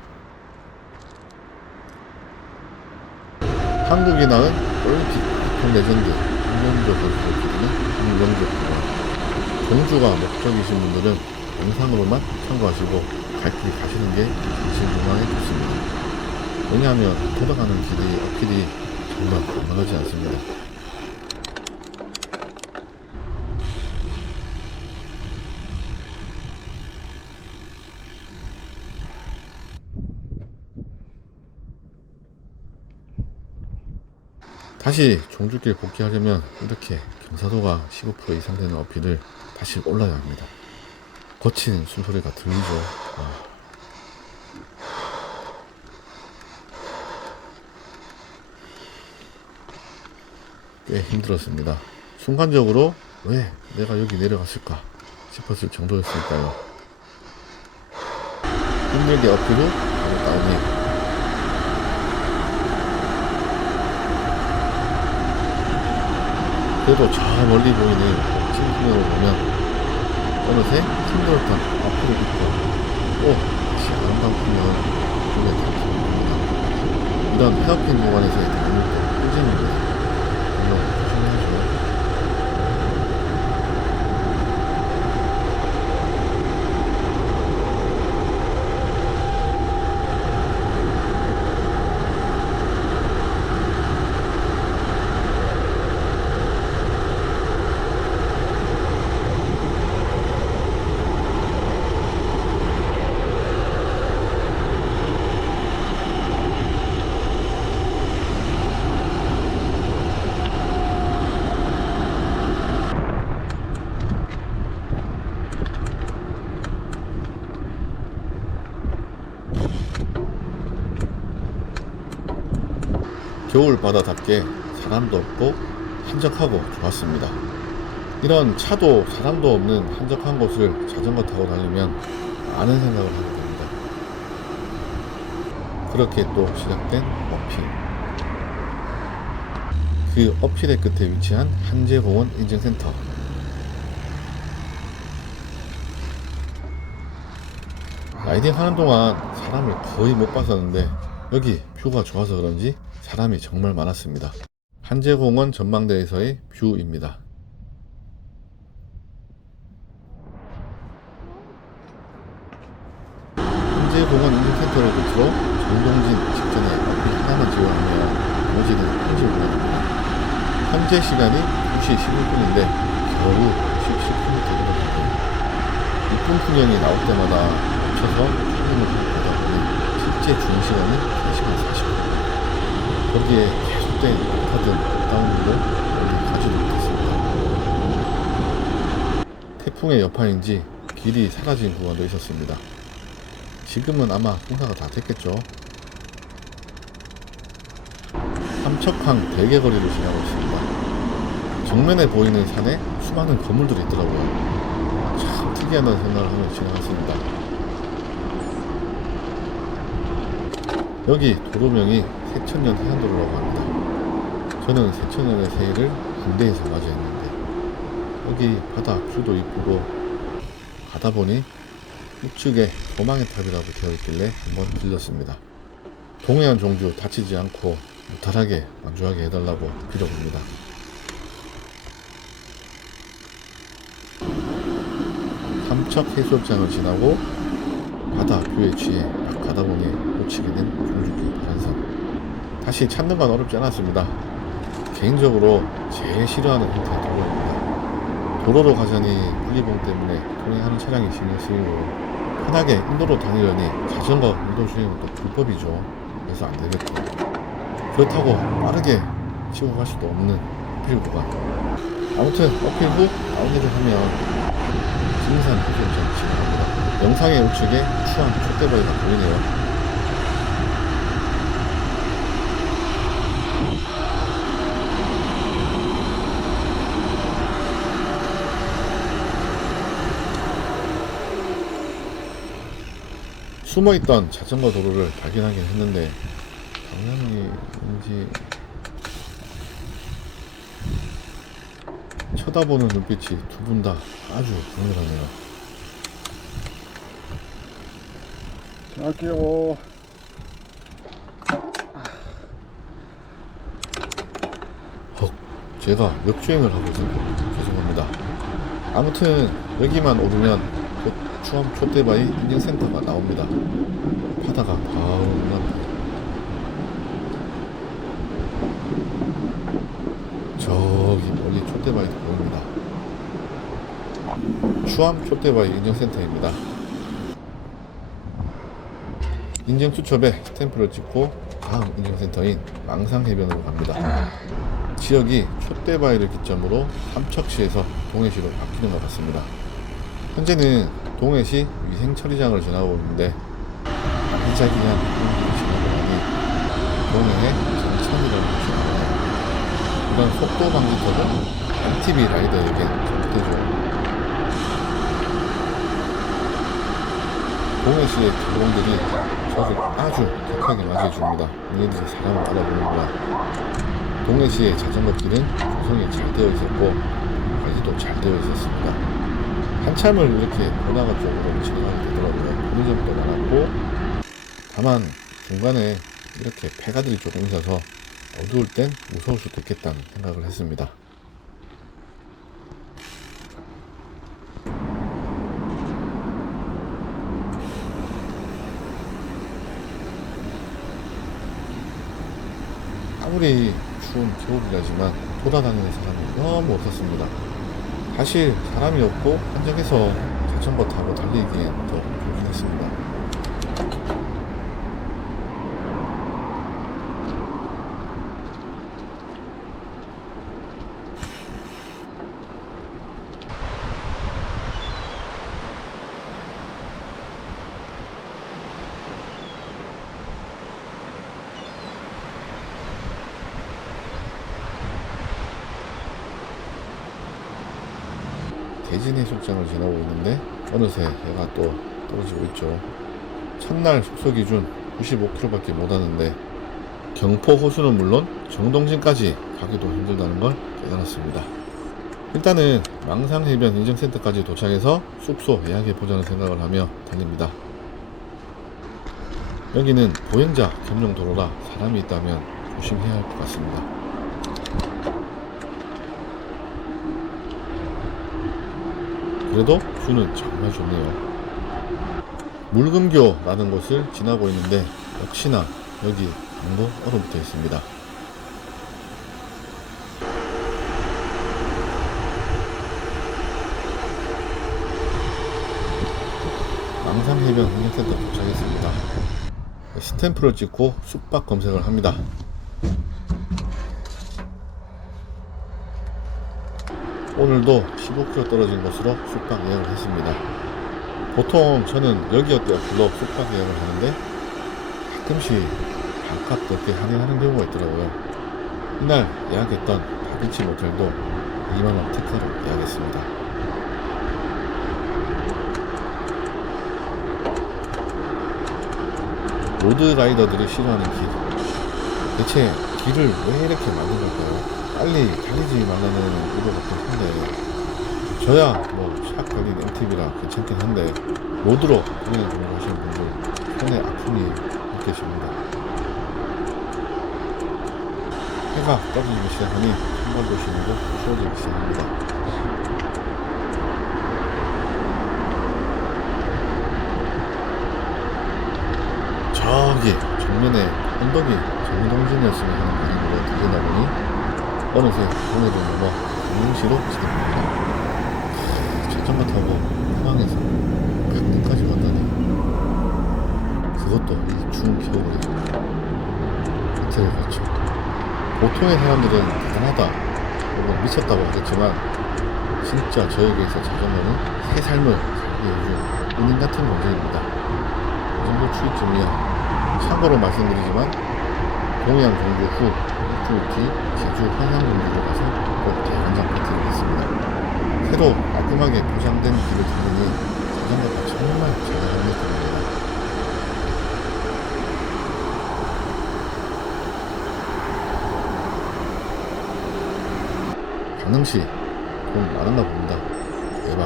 한국이 낳은 올림픽 보통 레전드 홍명조 선수를 기르는 홍명조 프로. 종주가 목적이신 분들은 영상으로만 참고하시고 갈 길 가시는 게 진실 무망에 좋습니다. 왜냐하면 돌아가는 길이 어필이 정말 건강하지 않습니다. 다시 종주길 복귀하려면 이렇게 경사도가 15% 이상 되는 어필을 다시 올라야 합니다. 거친 숨소리가 들리죠. 꽤 힘들었습니다. 순간적으로 왜 내가 여기 내려갔을까 싶었을 정도였으니까요. 힘들게 어필 후 바로 다운이. 그래도 저 멀리 보이는 멋진 풍경을 보면 어느새 힘들었던 앞으로 딛고 또 다시 아름다운 풍경을 보게 됩니다. 이런 헤어핀 구간에서의 대목도 꿀잼입니다. 물론 조심해야죠. 겨울바다답게 사람도 없고 한적하고 좋았습니다. 이런 차도 사람도 없는 한적한 곳을 자전거 타고 다니면 많은 생각을 하게 됩니다. 그렇게 또 시작된 어필. 그 어필의 끝에 위치한 한제공원 인증센터. 라이딩 하는 동안 사람을 거의 못 봤었는데 여기 뷰가 좋아서 그런지 사람이 정말 많았습니다. 한제공원 전망대에서의 뷰입니다. 한제공원 인증센터를 끝으로 정동진 직전에 어필 하나만 지원하면 나머지는 편집입니다. 현재 시간이 2시 11분인데 겨우 10km 이쁜 풍경이 나올 때마다 멈춰서 사진을 보다 보니 실제 주행 시간이 3시간 40분. 거기에 계속된 타든 다운으로 멀리 가지도 못했습니다. 태풍의 여파인지 길이 사라진 구간도 있었습니다. 지금은 아마 공사가 다 됐겠죠. 삼척항 대게거리를 지나고 있습니다. 정면에 보이는 산에 수많은 건물들이 있더라고요. 참 특이하다는 생각을 하며 지나갔습니다. 여기 도로명이 세천년 해안도로라고 합니다. 저는 세천년의 새해를 군대에서 맞이했는데 여기 바다 뷰도 이쁘고 가다보니 우측에 도망의 탑이라고 되어있길래 한번 들렸습니다. 동해안 종주 다치지 않고 무탈하게 완주하게 해달라고 빌어봅니다. 삼척 해수욕장을 지나고 바다 뷰에 취해 막 가다보니 놓치게 된 종주길 파란선. 다시 찾는 건 어렵지 않았습니다. 개인적으로 제일 싫어하는 형태의 도로입니다. 도로로 가자니 분리봉 때문에 통행하는 차량이 신경 쓰이고 편하게 인도로 다니려니 자전거 인도 주행은 또 불법이죠. 그래서 안 되겠고 그렇다고 빠르게 치고 갈 수도 없는 어필 구간. 아무튼 어필 후 다운힐을 하면 진산 해수욕장 지나갑니다. 영상의 우측에 추한 촛대바위가 보이네요. 숨어있던 자전거 도로를 발견하긴 했는데 방향이 왠지 쳐다보는 눈빛이 두 분 다 아주 강렬하네요. 갈게요. 제가 역주행을 하고 있어서 죄송합니다. 아무튼 여기만 오르면 곧 추암 촛대바위 인증센터가 나옵니다. 바다가 바로 납니다. 저기 멀리 촛대바위도 보입니다. 추암 촛대바위 인증센터입니다. 인증 수첩에 스탬프를 찍고 다음 인증센터인 망상해변으로 갑니다. 지역이 촛대바위를 기점으로 삼척시에서 동해시로 바뀌는 것 같습니다. 현재는 동해시 위생처리장을 지나고 있는데 아기자기한 공기를 지나고 나니 동해에 전천이라는 곳이 나와요. 이런 속도 방지턱은 MTB 라이더에겐 절대죠. 동해시의 경공들이 저를 아주 격하게 맞이해줍니다. 얘네들이 사람을 알아보는구나. 동해시의 자전거길은 조성이 잘 되어 있었고 관리도 잘 되어 있었습니다. 한참을 이렇게 번화가 쪽으로 진행하게 되더라고요. 편의점도 많았고, 다만 중간에 이렇게 폐가들이 조금 있어서 어두울 땐 무서울 수도 있겠다는 생각을 했습니다. 아무리 추운 겨울이라지만 돌아다니는 사람이 너무 없었습니다. 사실 사람이 없고 한적해서 자전거 타고 달리기엔 더 좋긴 했습니다. 대진해수욕장을 지나고 있는데 어느새 해가 또 떨어지고 있죠. 첫날 숙소 기준 95km밖에 못하는데 경포 호수는 물론 정동진까지 가기도 힘들다는 걸 깨달았습니다. 일단은 망상해변 인증센터까지 도착해서 숙소 예약해보자는 생각을 하며 달립니다. 여기는 보행자 겸용 도로라 사람이 있다면 조심해야 할 것 같습니다. 그래도 뷰는 정말 좋네요. 물금교라는 곳을 지나고 있는데 역시나 여기 강도 얼어붙어 있습니다. 망상해변 인증센터 도착했습니다. 스탬프를 찍고 숙박 검색을 합니다. 오늘도 15km 떨어진 곳으로 숙박 예약을 했습니다. 보통 저는 여기어때와 불러 숙박 예약을 하는데 가끔씩 반값 넘게 할인하는 경우가 있더라고요. 이날 예약했던 다비치 모텔도 2만원 특가로 예약했습니다. 로드라이더들이 싫어하는 길, 대체 길을 왜 이렇게 만든 걸까요? 빨리 달리지 말라는 의도 같긴 한데 저야 샥 달린 MTB라 괜찮긴 한데 로드로 동행 공부하시는 분들 손에 아픔이 느껴집니다. 해가 떨어지기 시작하니 한번 도시는도 추워지기 시작합니다. 저기 정면에 언덕이 정동진이었으면 하는 바람으로 달리다 보니 어느새 동해를 넘어 강릉시로 진입합니다. 자전거 타고 포항에서 강릉까지 간다니, 그것도 이 추운 겨울에 이틀을 갔죠. 보통의 사람들은 대단하다 혹은 미쳤다고 하겠지만 진짜 저에게서 자전거는 새 삶을 살게 해준 은인 같은 존재입니다. 이 정도 추위쯤이야. 참고로 말씀드리지만 동해안 종교 후 일주일 뒤 제주 화산공주로 가서 꼭 대관장 파티를 했습니다. 새로 깔끔하게 포장된 길을 타느니 자전거가 정말 잘 어울렸습니다. 강릉시 돈 많았나 봅니다. 대박.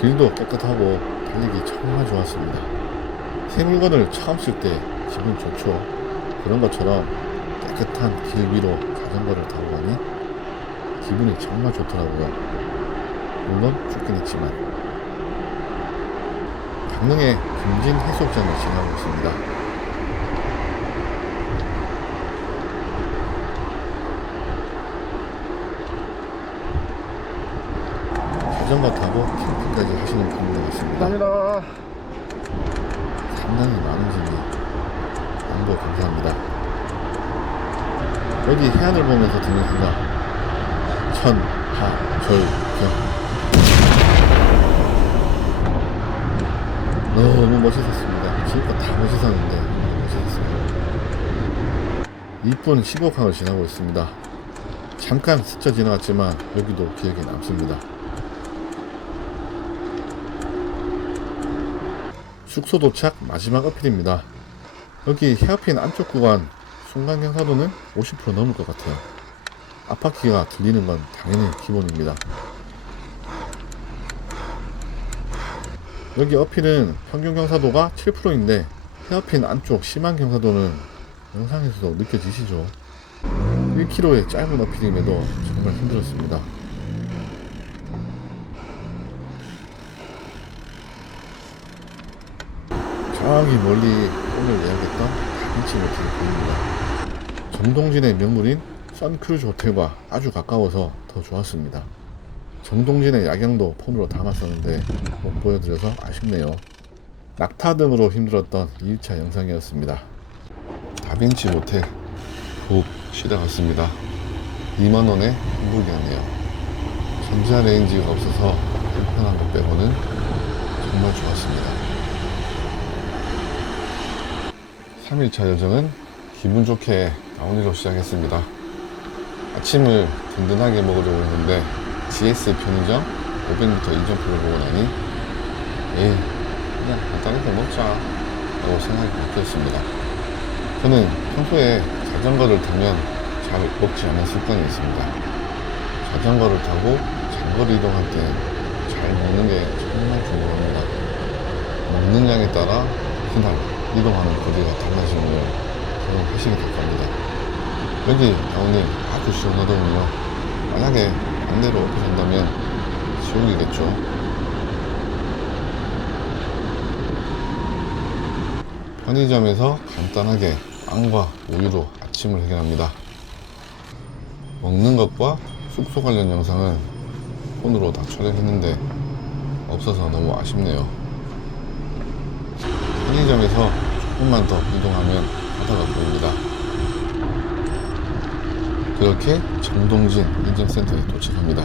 길도 깨끗하고 달리기 정말 좋았습니다. 새 물건을 처음 쓸 때 기분 좋죠. 그런 것처럼 깨끗한 길 위로 자전거를 타고 가니 기분이 정말 좋더라고요. 물론 춥긴 했지만. 강릉의 금진 해수욕장을 지나고 있습니다. 자전거 타고 캠핑까지 하시는 분들 같습니다. 감사합니다. 상당히 많은 분이 양보 감사합니다. 여기 해안을 보면서 듣는 생각. 천하절경. 너무 멋있었습니다. 지금껏 다 멋있었는데 너무 멋있었어요. 이쁜 15강을 지나고 있습니다. 잠깐 스쳐 지나갔지만 여기도 기억에 남습니다. 숙소 도착 마지막 어필입니다. 여기 헤어핀 안쪽 구간 순간 경사도는 50% 넘을 것 같아요. 앞바퀴가 들리는 건 당연히 기본입니다. 여기 어필은 평균 경사도가 7%인데 헤어핀 안쪽 심한 경사도는 영상에서도 느껴지시죠? 1km의 짧은 어필임에도 정말 힘들었습니다. 저기 멀리 오늘 예약했던 다빈치 호텔이 보입니다. 정동진의 명물인 선크루즈 호텔과 아주 가까워서 더 좋았습니다. 정동진의 야경도 폰으로 담았었는데 못 보여드려서 아쉽네요. 낙타 등으로 힘들었던 2일차 영상이었습니다. 다빈치 호텔 푹 쉬다 갔습니다. 2만원에 행복이었네요. 전자레인지가 없어서 불편한 것 빼고는 정말 좋았습니다. 3일차 여정은 기분 좋게 나온이로 시작했습니다. 아침을 든든하게 먹으려고 했는데 GS 편의점 500m 이점표를 보고 나니 그냥 간단하게 먹자 라고 생각이 바뀌었습니다. 저는 평소에 자전거를 타면 잘 먹지 않는 습관이 있습니다. 자전거를 타고 장거리 이동할 때 잘 먹는 게 정말 중요합니다. 먹는 양에 따라 그날 이동하는 거리가 달라지면 저는 회식이 될 겁니다. 여기 나오니 아주 시원하더군요. 만약에 반대로 오신다면 지옥이겠죠. 편의점에서 간단하게 빵과 우유로 아침을 해결합니다. 먹는 것과 숙소 관련 영상은 폰으로 다 촬영했는데 없어서 너무 아쉽네요. 편의점에서 조금만 더 이동하면 바다가 보입니다. 그렇게 정동진 인증센터에 도착합니다.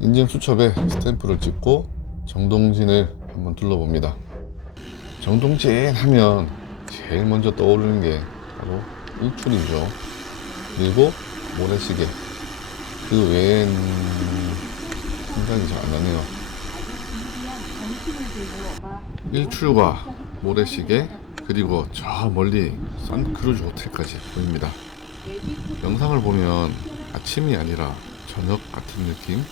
인증 수첩에 스탬프를 찍고 정동진을 한번 둘러봅니다. 정동진 하면 제일 먼저 떠오르는 게 바로 일출이죠. 그리고 모래시계. 그 외엔 생각이 잘 안 나네요. 일출과 모래시계 그리고 저 멀리 선크루즈 호텔까지 보입니다. 영상을 보면 아침이 아니라 저녁 같은 느낌?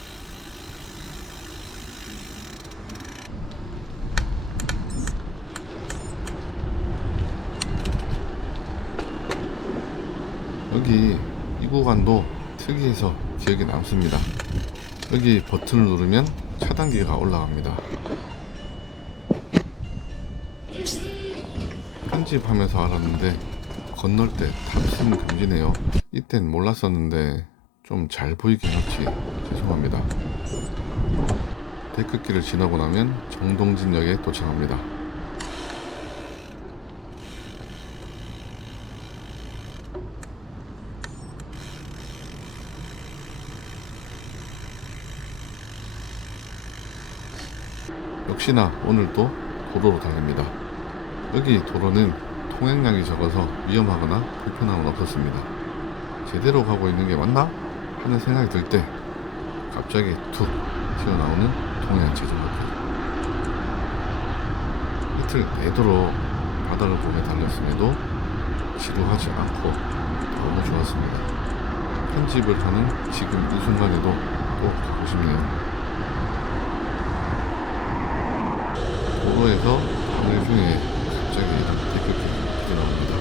여기 이 구간도 특이해서 기억에 남습니다. 여기 버튼을 누르면 차단기가 올라갑니다. 편집하면서 알았는데 건널 때 탑승 금지네요. 이땐 몰랐었는데 좀 잘 보이게 해놓지 죄송합니다. 데크길을 지나고 나면 정동진역에 도착합니다. 역시나 오늘도 도로로 달립니다. 여기 도로는 통행량이 적어서 위험하거나 불편함은 없었습니다. 제대로 가고 있는 게 맞나? 하는 생각이 들 때 갑자기 툭 튀어나오는 동해안 자전거길. 이틀 내도록 바다를 보며 달렸음에도 지루하지 않고 너무 좋았습니다. 편집을 하는 지금 이 순간에도 꼭 가고 싶네요. 도로에서 하늘 중에 갑자기 데크길이 튀어나옵니다.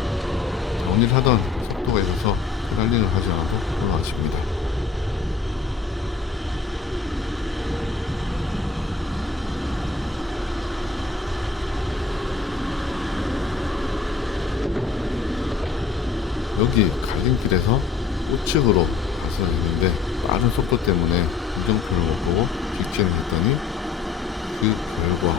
오늘 하던 속도가 있어서 페달링을 하지 않아도 올라가십니다. 여기 갈림길에서 우측으로 가서 있는데 빠른 속도 때문에 이정표를 못 보고 직진을 했더니 그 결과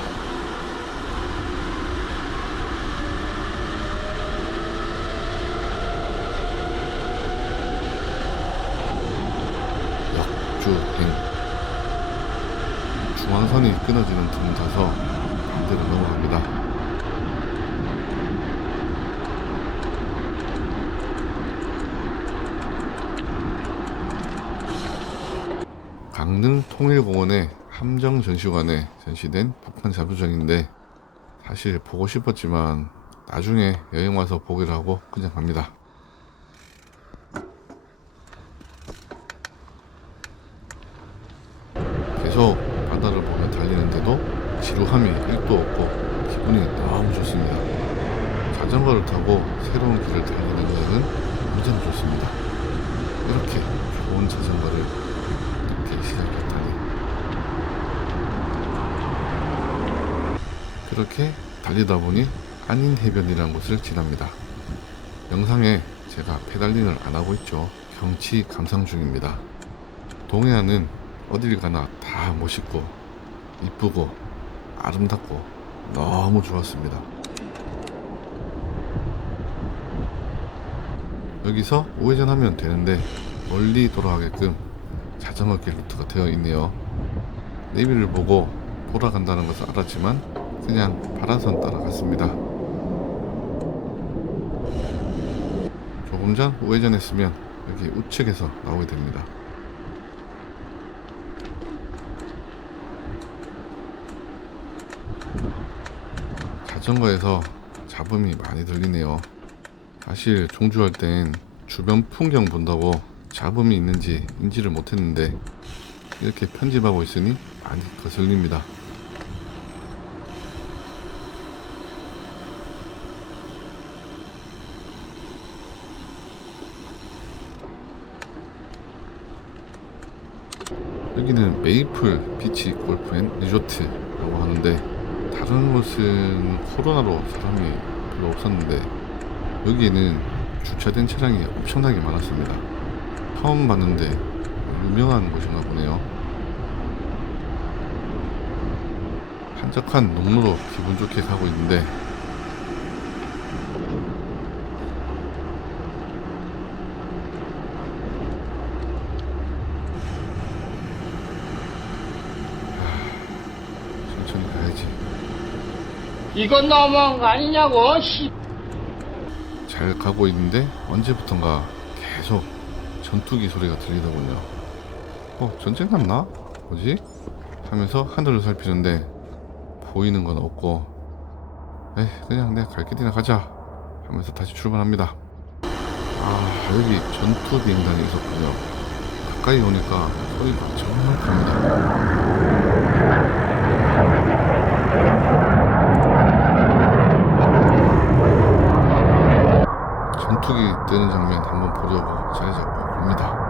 역주행, 중앙선이 끊어지는 틈을 타서 반대로 넘어갑니다. 강릉 통일공원의 함정전시관에 전시된 북한 자부전인데 사실 보고 싶었지만 나중에 여행 와서 보기로 하고 그냥 갑니다. 계속 바다를 보며 달리는데도 지루함이 1도 없고 기분이 너무 좋습니다. 자전거를 타고 새로운 길을 달리는 여행은 무지하게 좋습니다. 이렇게 좋은 자전거를 이렇게 시작했다니. 그렇게 달리다 보니 안인해변이라는 곳을 지납니다. 영상에 제가 페달링을 안 하고 있죠. 경치 감상 중입니다. 동해안은 어딜 가나 다 멋있고 이쁘고 아름답고 너무 좋았습니다. 여기서 우회전하면 되는데 멀리 돌아가게끔 자전거길 루트가 되어 있네요. 내비를 보고 돌아간다는 것을 알았지만 그냥 파란선 따라갔습니다. 조금 전 우회전했으면 여기 우측에서 나오게 됩니다. 자전거에서 잡음이 많이 들리네요. 사실 종주할 땐 주변 풍경 본다고 잡음이 있는지 인지를 못했는데 이렇게 편집하고 있으니 많이 거슬립니다. 여기는 메이플 비치 골프 앤 리조트라고 하는데 다른 곳은 코로나로 사람이 별로 없었는데 여기에는 주차된 차량이 엄청나게 많았습니다. 처음 봤는데 유명한 곳인가 보네요. 한적한 농로로 기분 좋게 가고 있는데 천천히 가야지. 이건 너무한 거 아니냐고, 씨. 잘 가고 있는데 언제부턴가 계속 전투기 소리가 들리더군요. 전쟁 났나? 뭐지? 하면서 하늘을 살피는데 보이는 건 없고 그냥 내가 갈 길이나 가자 하면서 다시 출발합니다. 여기 전투 비행단이 있었군요. 가까이 오니까 소리가 정말 큽니다. 전투기 뜨는 장면 한번 보려고 자리 잡고 갑니다.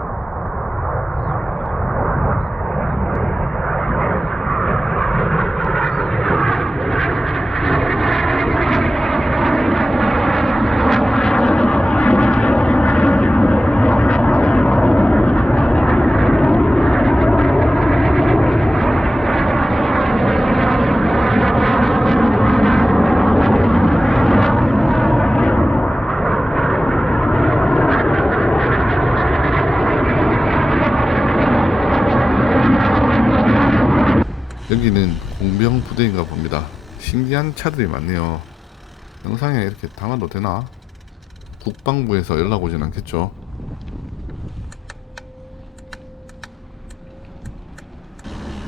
여기는 공병 부대인가 봅니다. 신기한 차들이 많네요. 영상에 이렇게 담아도 되나? 국방부에서 연락 오진 않겠죠?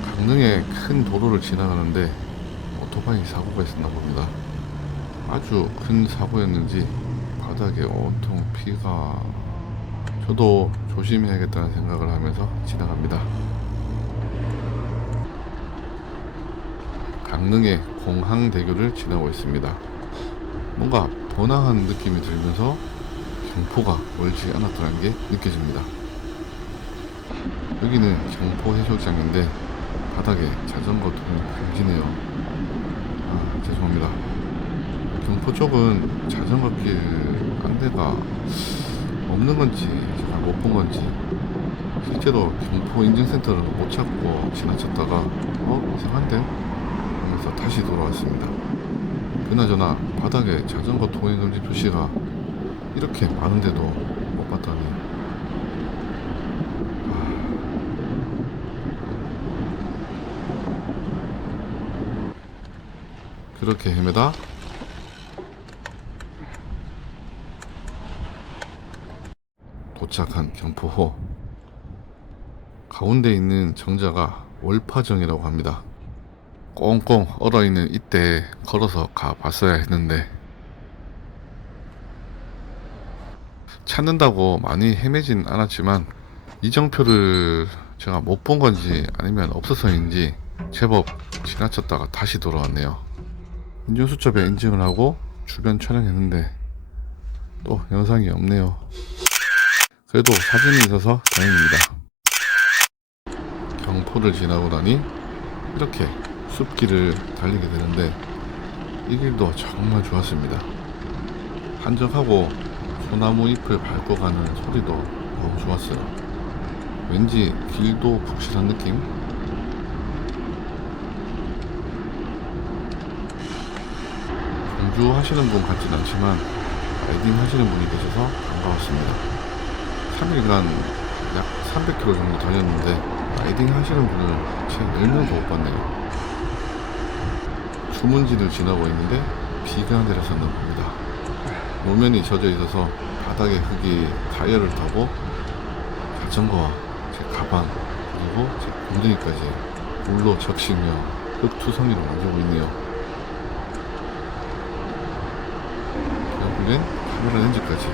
강릉의 큰 도로를 지나가는데 오토바이 사고가 있었나 봅니다. 아주 큰 사고였는지 바닥에 온통 피가... 저도 조심해야겠다는 생각을 하면서 지나갑니다. 강릉의 공항대교를 지나고 있습니다. 뭔가 번화한 느낌이 들면서 경포가 멀지 않았다는 게 느껴집니다. 여기는 경포 해수욕장인데 바닥에 자전거 두고 금지네요. 죄송합니다. 경포 쪽은 자전거길 안대가 없는 건지 잘 못 본 건지 실제로 경포 인증센터를 못 찾고 지나쳤다가 이상한데? 그래서 다시 돌아왔습니다. 그나저나 바닥에 자전거 통행금지 표시가 이렇게 많은데도 못 봤다니. 그렇게 헤매다 도착한 경포호. 가운데 있는 정자가 월파정이라고 합니다. 꽁꽁 얼어있는 이때 걸어서 가봤어야 했는데 찾는다고 많이 헤매진 않았지만 이정표를 제가 못 본 건지 아니면 없어서인지 제법 지나쳤다가 다시 돌아왔네요. 인증수첩에 인증을 하고 주변 촬영했는데 또 영상이 없네요. 그래도 사진이 있어서 다행입니다. 경포를 지나고 나니 이렇게 숲길을 달리게 되는데 이 길도 정말 좋았습니다. 한적하고 소나무 잎을 밟고 가는 소리도 너무 좋았어요. 왠지 길도 푹실한 느낌? 공주 하시는 분 같진 않지만 라이딩 하시는 분이 계셔서 반가웠습니다. 3일간 약 300km 정도 달렸는데 라이딩 하시는 분을 제 10명도 못 봤네요. 주문진을 지나고 있는데 비가 내려섰나 봅니다.路面이 젖어 있어서 바닥에 흙이 타이어를 타고 자전거와 제 가방 그리고 제 곰둥이까지 물로 적시며 흙투성이로 만들고 있네요. 결국엔 카메라 렌즈까지.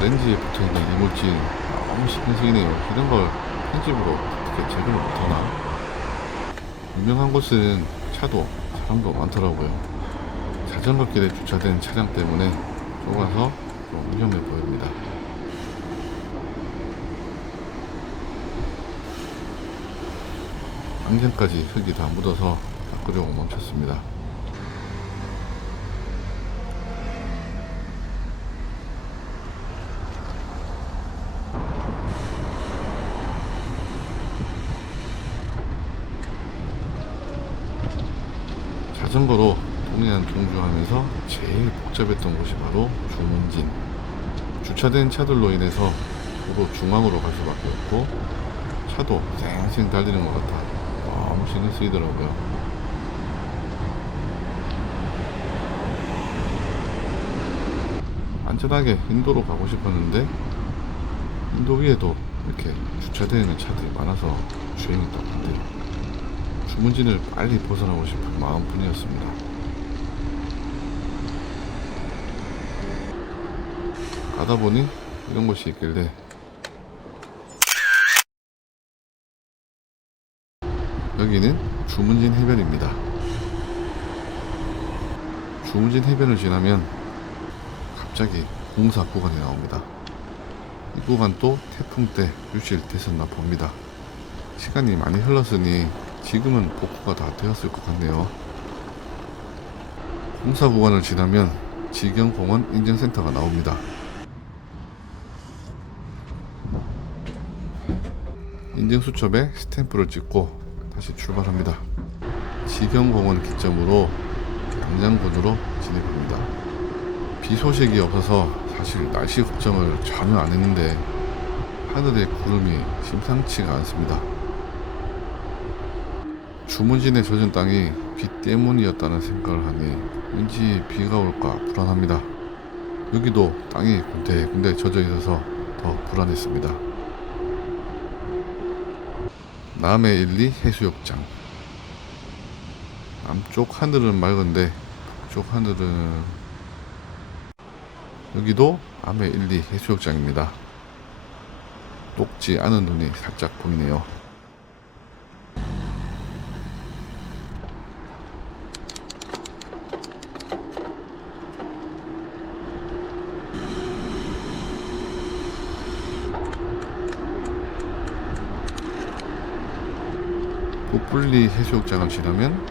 렌즈에 붙어있는 이물질 너무 신경 쓰이네요. 이런 걸 편집으로 어떻게 제거를 못하나. 유명한 곳은 차도 사람도 많더라고요. 자전거길에 주차된 차량 때문에 좁아서 좀 위험해 보입니다. 안경까지 흙이 다 묻어서 닦으려고 멈췄습니다. 자전거로 동해안 종주하면서 제일 복잡했던 곳이 바로 주문진. 주차된 차들로 인해서 도로 중앙으로 갈 수밖에 없고 차도 쌩쌩 달리는 것 같아 너무 신경 쓰이더라고요. 안전하게 인도로 가고 싶었는데 인도 위에도 이렇게 주차되어 있는 차들이 많아서 주행이 똑같아요. 주문진을 빨리 벗어나고 싶은 마음뿐이었습니다. 가다 보니 이런 곳이 있길래 여기는 주문진 해변입니다. 주문진 해변을 지나면 갑자기 공사 구간이 나옵니다. 이 구간도 태풍 때 유실됐었나 봅니다. 시간이 많이 흘렀으니 지금은 복구가 다 되었을 것 같네요. 공사 구간을 지나면 지경공원 인증센터가 나옵니다. 인증수첩에 스탬프를 찍고 다시 출발합니다. 지경공원 기점으로 양양군으로 진입합니다. 비 소식이 없어서 사실 날씨 걱정을 전혀 안 했는데 하늘의 구름이 심상치가 않습니다. 주문진에 젖은 땅이 비 때문이었다는 생각을 하니 왠지 비가 올까 불안합니다. 여기도 땅이 군데군데 젖어 있어서 더 불안했습니다. 남해 1, 2 해수욕장. 남쪽 하늘은 맑은데 북쪽 하늘은 여기도 남해 1, 2 해수욕장입니다. 녹지 않은 눈이 살짝 보이네요. 북불리 해수욕장을 지나면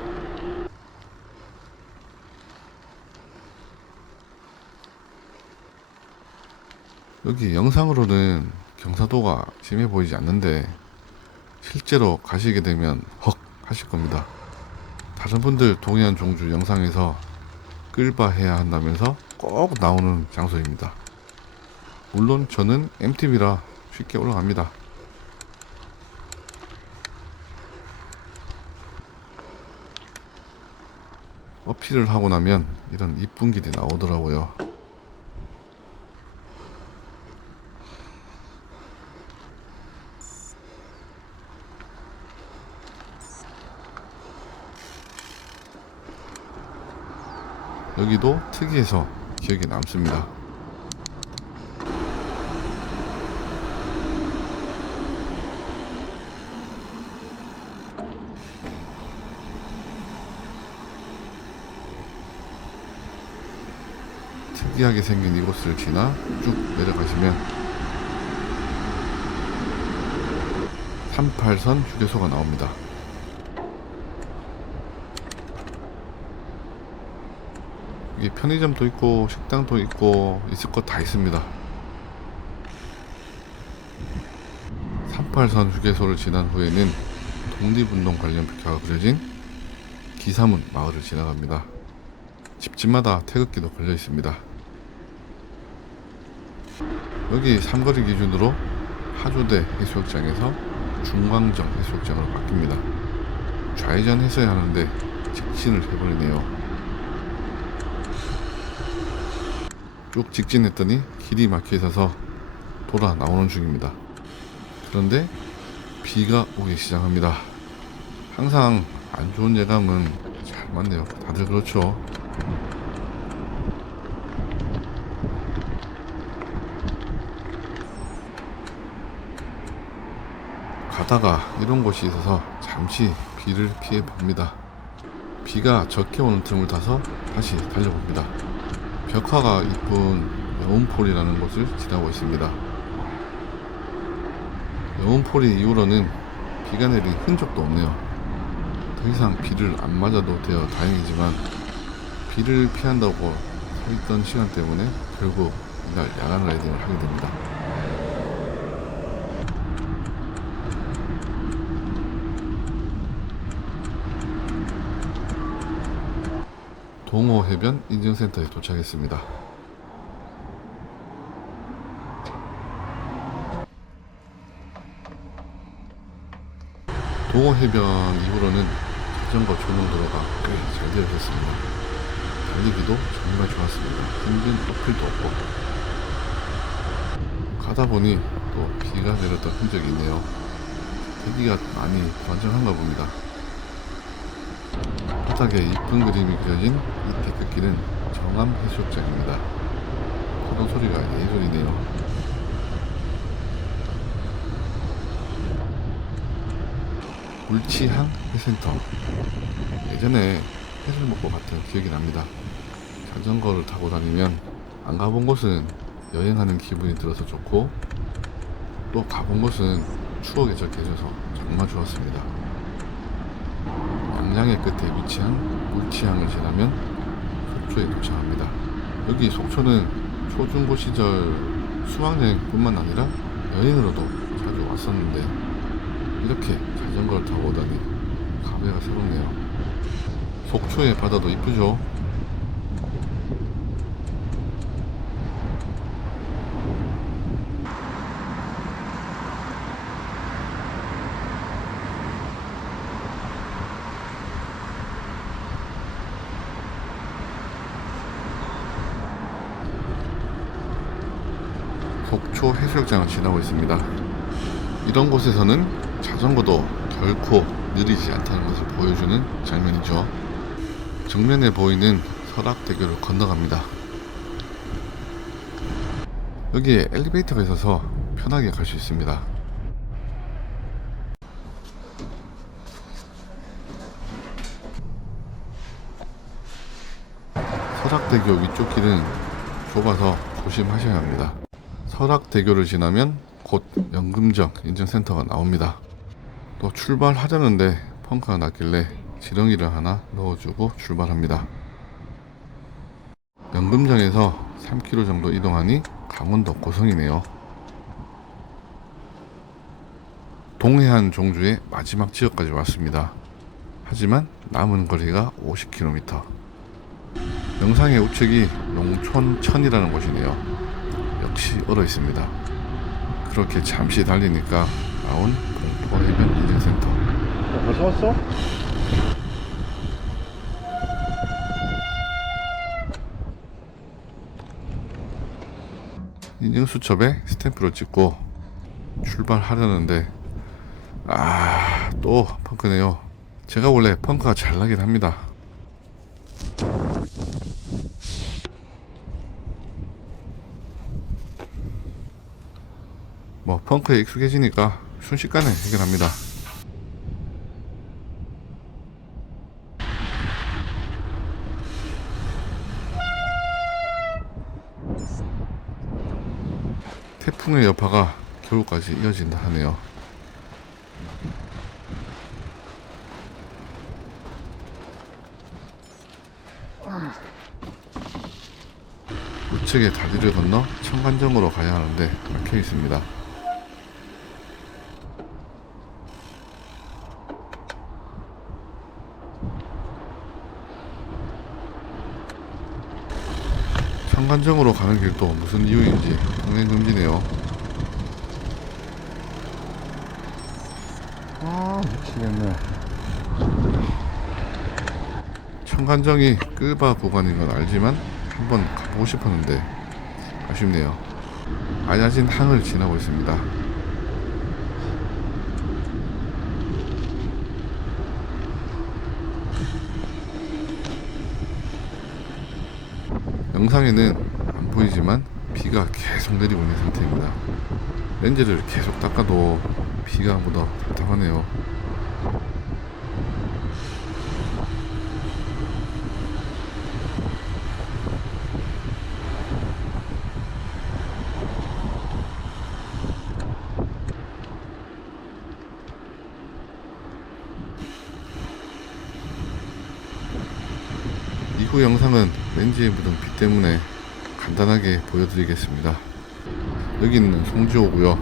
여기 영상으로는 경사도가 심해 보이지 않는데 실제로 가시게 되면 헉 하실 겁니다. 다른 분들 동해안 종주 영상에서 끌바 해야 한다면서 꼭 나오는 장소입니다. 물론 저는 MTB라 쉽게 올라갑니다. 어필을 하고 나면 이런 이쁜 길이 나오더라고요. 여기도 특이해서 기억에 남습니다. 특이하게 생긴 이곳을 지나 쭉 내려가시면 38선 휴게소가 나옵니다. 여기 편의점도 있고 식당도 있고 있을 것 다 있습니다. 38선 휴게소를 지난 후에는 독립운동 관련 표가 그려진 기사문 마을을 지나갑니다. 집집마다 태극기도 걸려 있습니다. 여기 삼거리 기준으로 하조대 해수욕장에서 중광정 해수욕장으로 바뀝니다. 좌회전 했어야 하는데 직진을 해버리네요. 쭉 직진했더니 길이 막혀 있어서 돌아 나오는 중입니다. 그런데 비가 오기 시작합니다. 항상 안 좋은 예감은 잘 맞네요. 다들 그렇죠. 가다가 이런 곳이 있어서 잠시 비를 피해 봅니다. 비가 적게 오는 틈을 타서 다시 달려봅니다. 벽화가 이쁜 영운폴이라는 곳을 지나고 있습니다. 영운폴이 이후로는 비가 내린 흔적도 없네요. 더 이상 비를 안 맞아도 되어 다행이지만 비를 피한다고 서 있던 시간 때문에 결국 이날 야간 라이딩을 하게 됩니다. 동호해변 인증센터에 도착했습니다. 동호해변 이후로는 자전거 전용도로가 꽤 잘 되어 있었습니다. 달리기도 정말 좋았습니다. 힘든 어필도 없고 가다 보니 또 비가 내렸던 흔적이 있네요. 대기가 많이 불안정한가 봅니다. 바닥에 이쁜 그림이 그려진 이 태극기는 정암 해수욕장입니다. 파도 소리가 예술이네요. 물치항 회센터. 예전에 회를 먹고 갔던 기억이 납니다. 자전거를 타고 다니면 안 가본 곳은 여행하는 기분이 들어서 좋고 또 가본 곳은 추억에 적게 해줘서 정말 좋았습니다. 양양의 끝에 위치한 물치항을 지나면 속초에 도착합니다. 여기 속초는 초중고 시절 수학여행뿐만 아니라 여행으로도 자주 왔었는데 이렇게 자전거를 타고 오다니 감회가 새롭네요. 속초의 바다도 이쁘죠? 속초 해수욕장을 지나고 있습니다. 이런 곳에서는 자전거도 결코 느리지 않다는 것을 보여주는 장면이죠. 정면에 보이는 설악대교를 건너갑니다. 여기에 엘리베이터가 있어서 편하게 갈 수 있습니다. 설악대교 위쪽 길은 좁아서 조심하셔야 합니다. 설악대교를 지나면 곧 연금정 인증센터가 나옵니다. 또 출발하려는데 펑크가 났길래 지렁이를 하나 넣어주고 출발합니다. 연금정에서 3km 정도 이동하니 강원도 고성이네요. 동해안 종주의 마지막 지역까지 왔습니다. 하지만 남은 거리가 50km. 영상의 우측이 용촌천이라는 곳이네요. 역시 얼어 있습니다. 그렇게 잠시 달리니까 나온 동포해변 인증센터. 벌써 왔어? 인증수첩에 스탬프를 찍고 출발하려는데 또 펑크네요. 제가 원래 펑크가 잘 나긴 합니다. 뭐 펑크에 익숙해지니까 순식간에 해결합니다. 태풍의 여파가 겨울까지 이어진다 하네요. 우측의 다리를 건너 청관정으로 가야 하는데 막혀 있습니다. 청관정으로 가는 길도 무슨 이유인지 통행금지네요. 미치겠네. 청관정이 끌바 구간인 건 알지만 한번 가보고 싶었는데 아쉽네요. 아야진 항을 지나고 있습니다. 영상에는 안 보이지만 비가 계속 내리고 있는 상태입니다. 렌즈를 계속 닦아도 비가 묻어 답답하네요. 이후 영상은 렌즈에 묻은 비 때문에 간단하게 보여드리겠습니다. 여기는 송지호고요.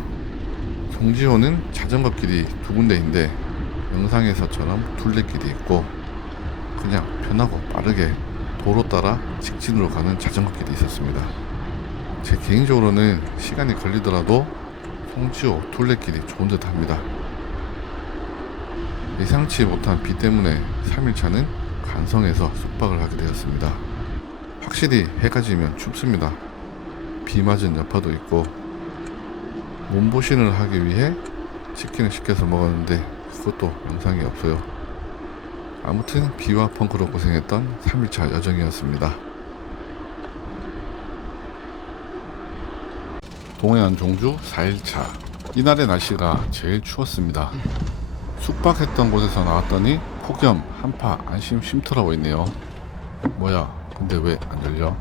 송지호는 자전거 길이 두 군데인데 영상에서처럼 둘레길이 있고 그냥 편하고 빠르게 도로 따라 직진으로 가는 자전거 길이 있었습니다. 제 개인적으로는 시간이 걸리더라도 송지호 둘레길이 좋은 듯 합니다. 예상치 못한 비 때문에 3일차는 간성에서 숙박을 하게 되었습니다. 확실히 해가 지면 춥습니다. 비 맞은 여파도 있고 몸보신을 하기 위해 치킨을 시켜서 먹었는데 그것도 영상이 없어요. 아무튼 비와 펑크로 고생했던 3일차 여정이었습니다. 동해안 종주 4일차. 이날의 날씨가 제일 추웠습니다. 숙박했던 곳에서 나왔더니 폭염 한파 안심 쉼터라고 있네요. 뭐야, 근데 왜 안 열려?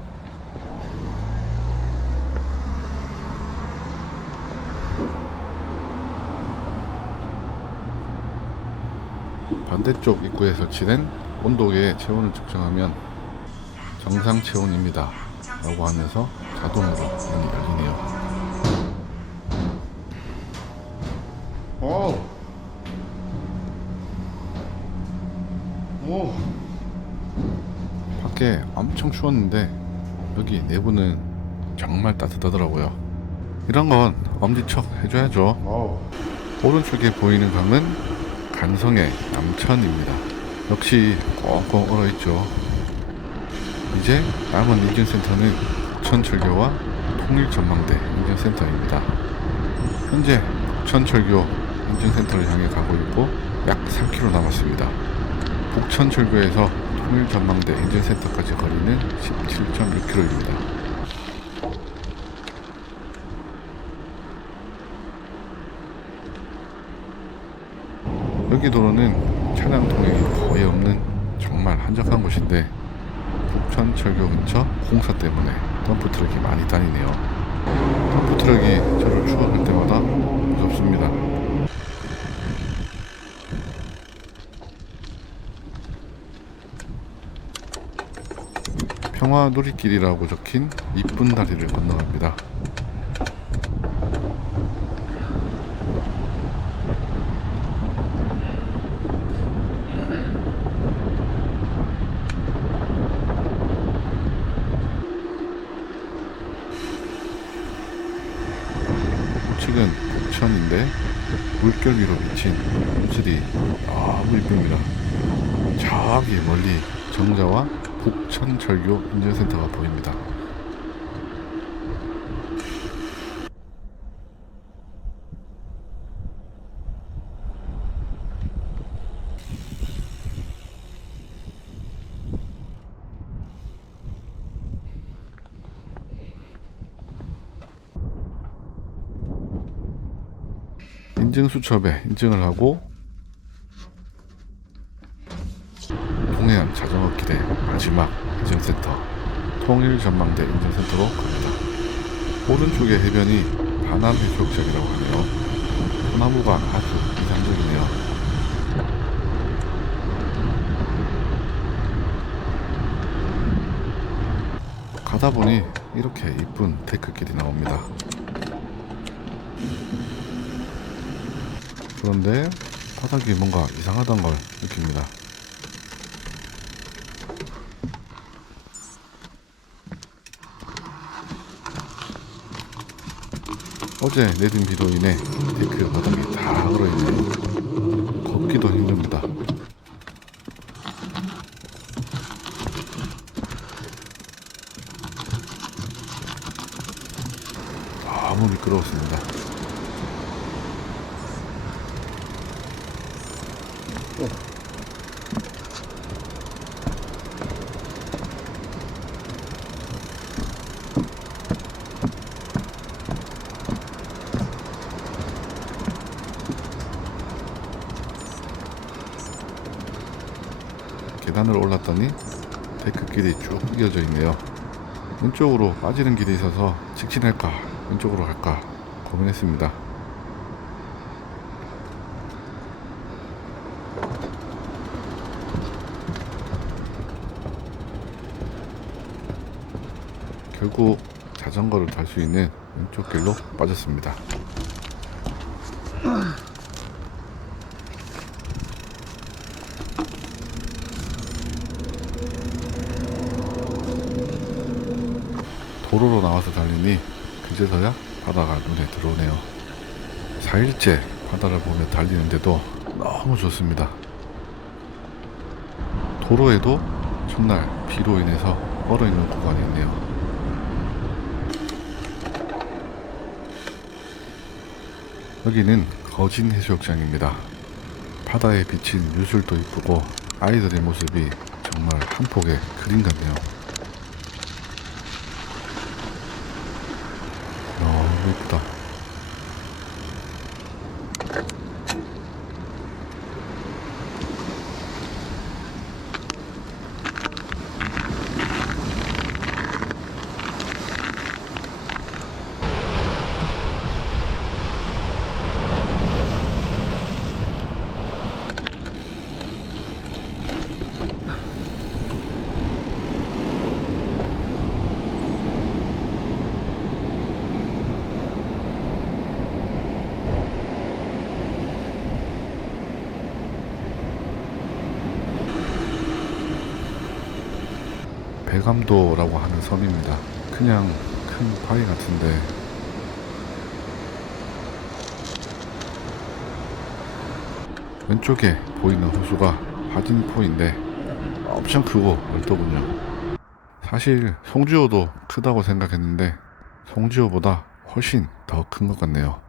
반대쪽 입구에 설치된 온도계의 체온을 측정하면 정상 체온입니다 라고 하면서 자동으로 문이 열리네요. 밖에 엄청 추웠는데 여기 내부는 정말 따뜻하더라고요. 이런 건 엄지척 해줘야죠. 오른쪽에 보이는 강은 간성의 남천입니다. 역시 꽁꽁 얼어있죠. 이제 남은 인증센터는 북천철교와 통일전망대 인증센터입니다. 현재 북천철교 인증센터를 향해 가고 있고 약 3km 남았습니다. 북천철교에서 통일전망대 인증센터까지 거리는 17.6km입니다. 여기 도로는 차량 통행이 거의 없는 정말 한적한 곳인데 북천철교 근처 공사 때문에 덤프트럭이 많이 다니네요. 덤프트럭이 저를 추격할 때마다 무섭습니다. 평화 누리길이라고 적힌 이쁜 다리를 건너갑니다. 물결 위로 비친 분수리 너무 이쁩니다. 저기 멀리 정자와 북천철교 인증센터가 보입니다. 인증수첩에 인증을 하고 동해안 자전거 길의 마지막 인증센터 통일전망대 인증센터로 갑니다. 오른쪽의 해변이 반암 해수욕장이라고 하네요. 소나무가 아주 이상적이네요. 가다 보니 이렇게 이쁜 데크길이 나옵니다. 그런데 바닥이 뭔가 이상하다는 걸 느낍니다. 어제 내린 비로 인해 데크 바닥이 다 얼어있네요. 걷기도 힘듭니다. 너무 미끄러웠습니다. 계단을 올랐더니 데크길이 쭉 이어져 있네요. 왼쪽으로 빠지는 길이 있어서 직진할까 왼쪽으로 갈까 고민했습니다. 결국 자전거를 탈 수 있는 왼쪽 길로 빠졌습니다. 도로로 나와서 달리니 그제서야 바다가 눈에 들어오네요. 4일째 바다를 보며 달리는데도 너무 좋습니다. 도로에도 첫날 비로 인해서 얼어있는 구간이 있네요. 여기는 거진 해수욕장입니다. 바다에 비친 유술도 이쁘고 아이들의 모습이 정말 한 폭의 그림 같네요. 너무 이쁘다. 배감도라고 하는 섬입니다. 그냥 큰 바위 같은데 왼쪽에 보이는 호수가 하진포인데 엄청 크고 넓더군요. 사실 송지호도 크다고 생각했는데 송지호보다 훨씬 더 큰 것 같네요.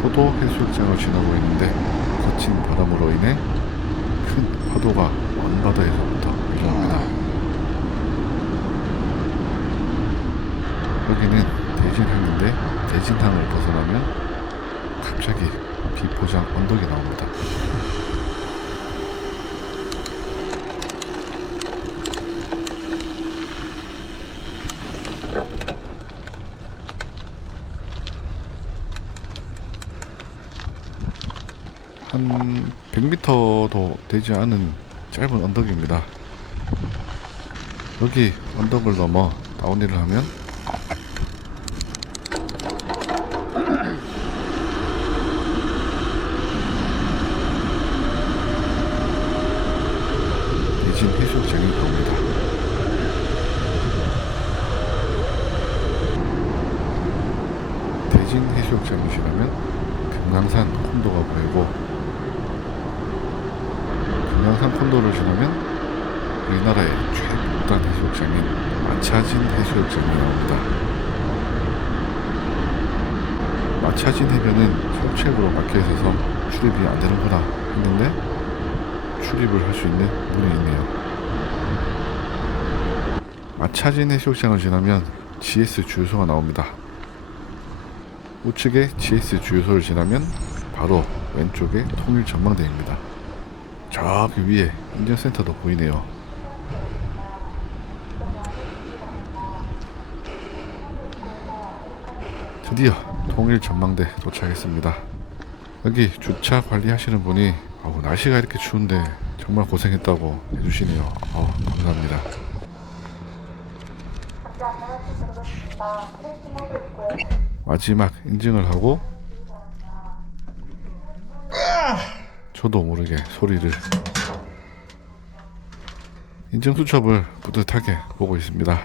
초도 해수욕장을 지나고 있는데 거친 바람으로 인해 큰 파도가 먼바다에서부터 밀려옵니다. 여기는 대진항인데 대진항을 벗어나면 갑자기 비포장 언덕이 나옵니다. 한 100m도 되지 않은 짧은 언덕입니다. 여기 언덕을 넘어 다운힐을 하면 대진 해수욕장이 나옵니다. 대진 해수욕장을 지나면 금강산 콘도가 보이고, 금강산 콘도를 지나면 우리나라의 최북단 해수욕장인 마차진 해수욕장이 나옵니다. 마차진 해변은 협책으로 막혀 있어서 출입이 안 되는구나 했는데 출입을 할 수 있는 문이 있네요. 마차진 해수욕장을 지나면 GS 주유소가 나옵니다. 우측에 GS 주유소를 지나면 바로 왼쪽에 통일 전망대입니다. 저기 위에 인증센터도 보이네요. 드디어 통일 전망대 도착했습니다. 여기 주차 관리하시는 분이 날씨가 이렇게 추운데 정말 고생했다고 해주시네요. 감사합니다. 마지막 인증을 하고 저도 모르게 소리를, 인증 수첩을 뿌듯하게 보고 있습니다.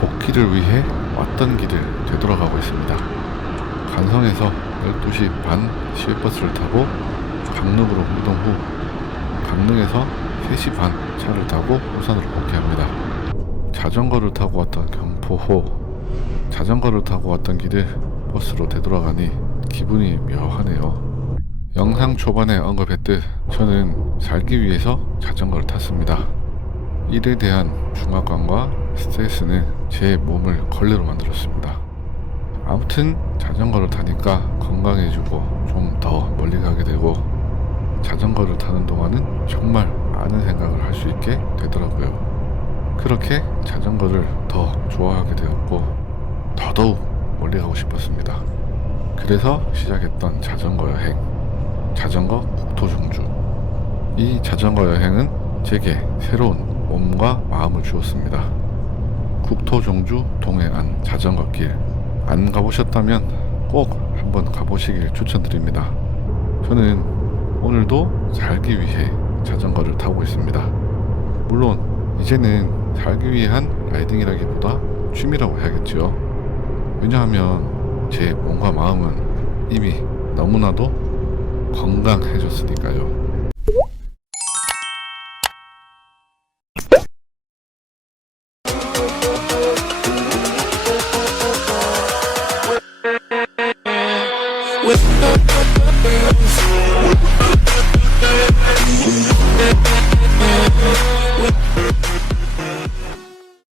복귀를 위해 왔던 길을 되돌아가고 있습니다. 간성에서 12시 반 시외버스를 타고 강릉으로 이동 후 강릉에서 3시 반 차를 타고 울산으로 복귀합니다. 자전거를 타고 왔던 경포호, 자전거를 타고 왔던 길을 버스로 되돌아가니 기분이 묘하네요. 영상 초반에 언급했듯 저는 살기 위해서 자전거를 탔습니다. 일에 대한 중압감과 스트레스는 제 몸을 걸레로 만들었습니다. 아무튼 자전거를 타니까 건강해지고 좀 더 멀리 가게 되고, 자전거를 타는 동안은 정말 많은 생각을 할 수 있게 되더라고요. 그렇게 자전거를 더 좋아하게 되었고 더더욱 멀리 가고 싶었습니다. 그래서 시작했던 자전거 여행, 자전거 국토종주. 이 자전거 여행은 제게 새로운 몸과 마음을 주었습니다. 국토종주 동해안 자전거길, 안 가보셨다면 꼭 한번 가보시길 추천드립니다. 저는 오늘도 살기 위해 자전거를 타고 있습니다. 물론 이제는 살기 위한 라이딩이라기보다 취미라고 해야겠죠. 왜냐하면 제 몸과 마음은 이미 너무나도 건강해졌으니까요. with